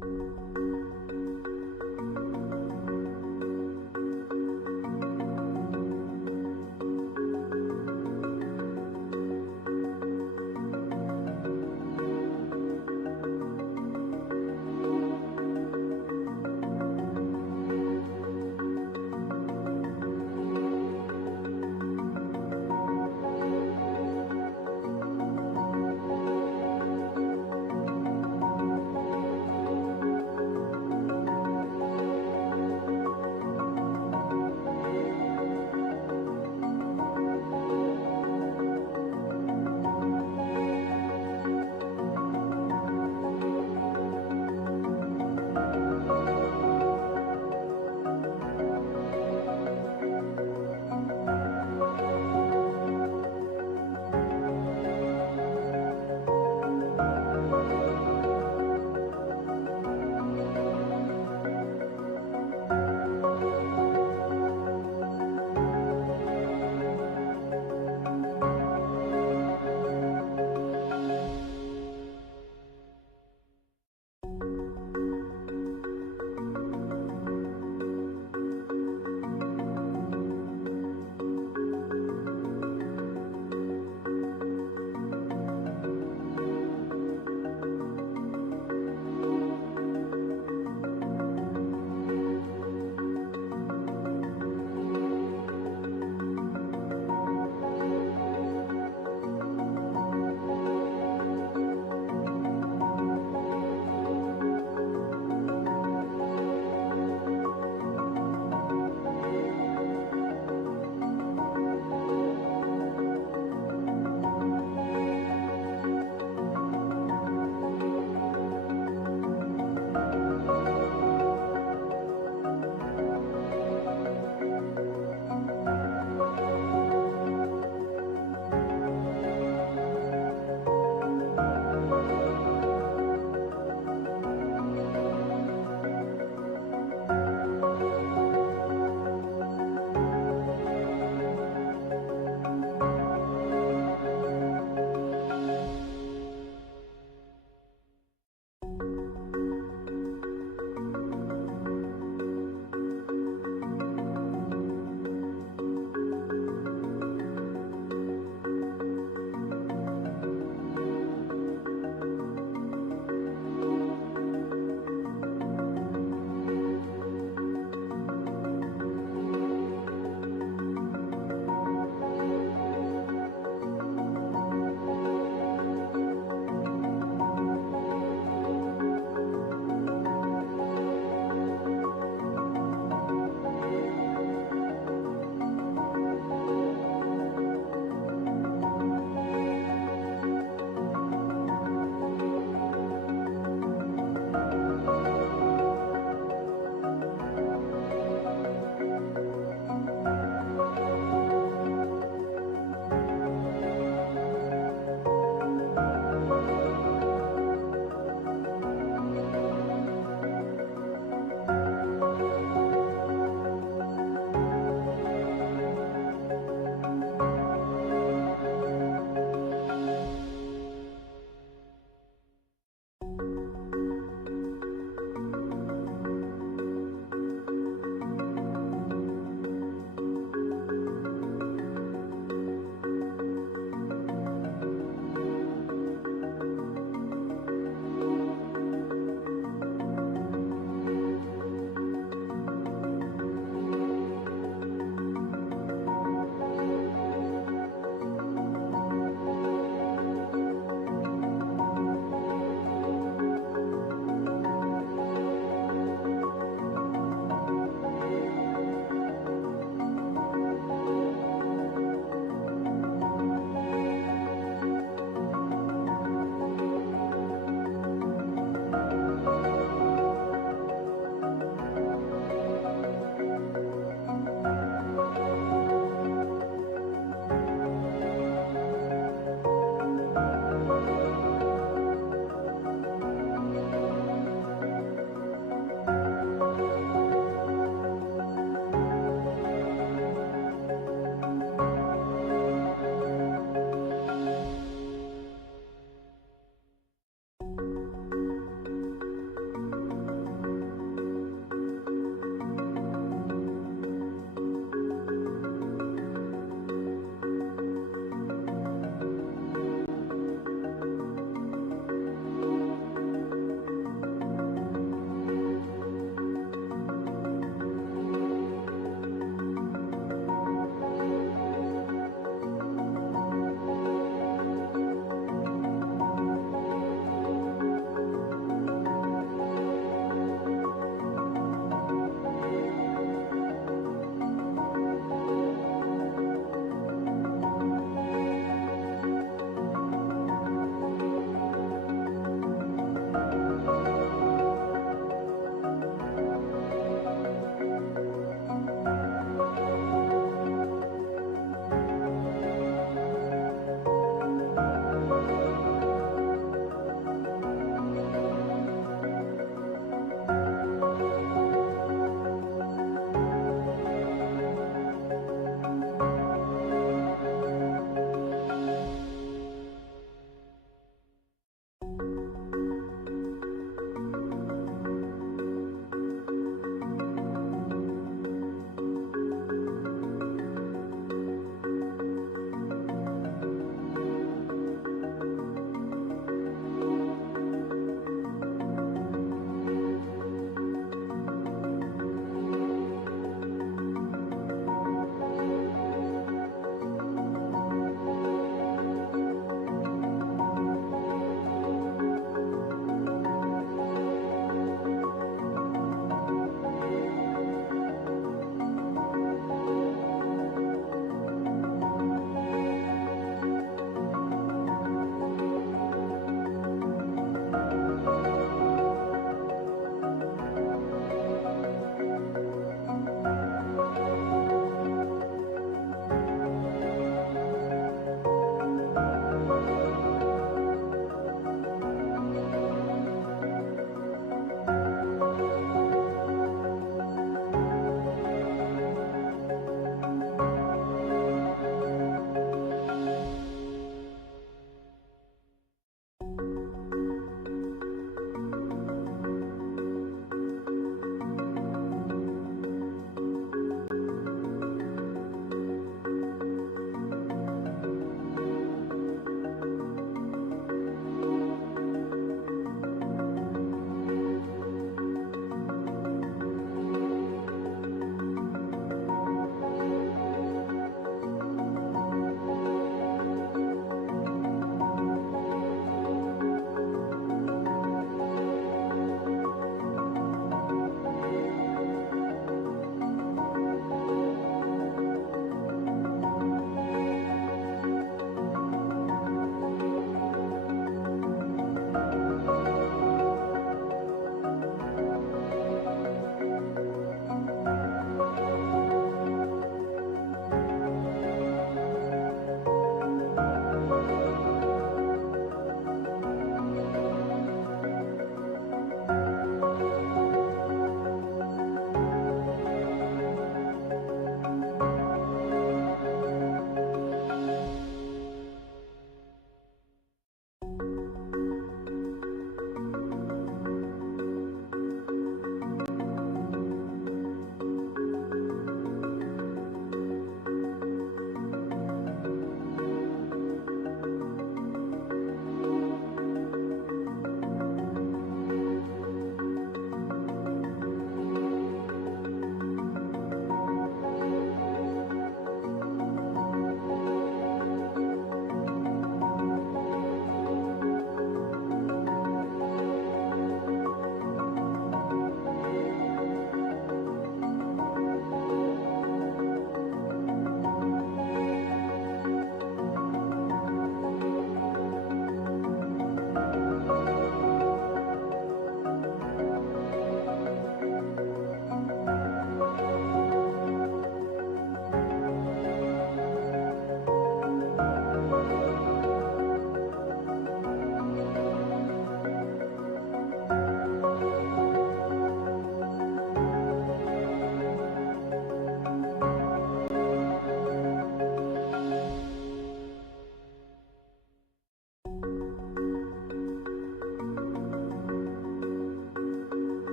Bye.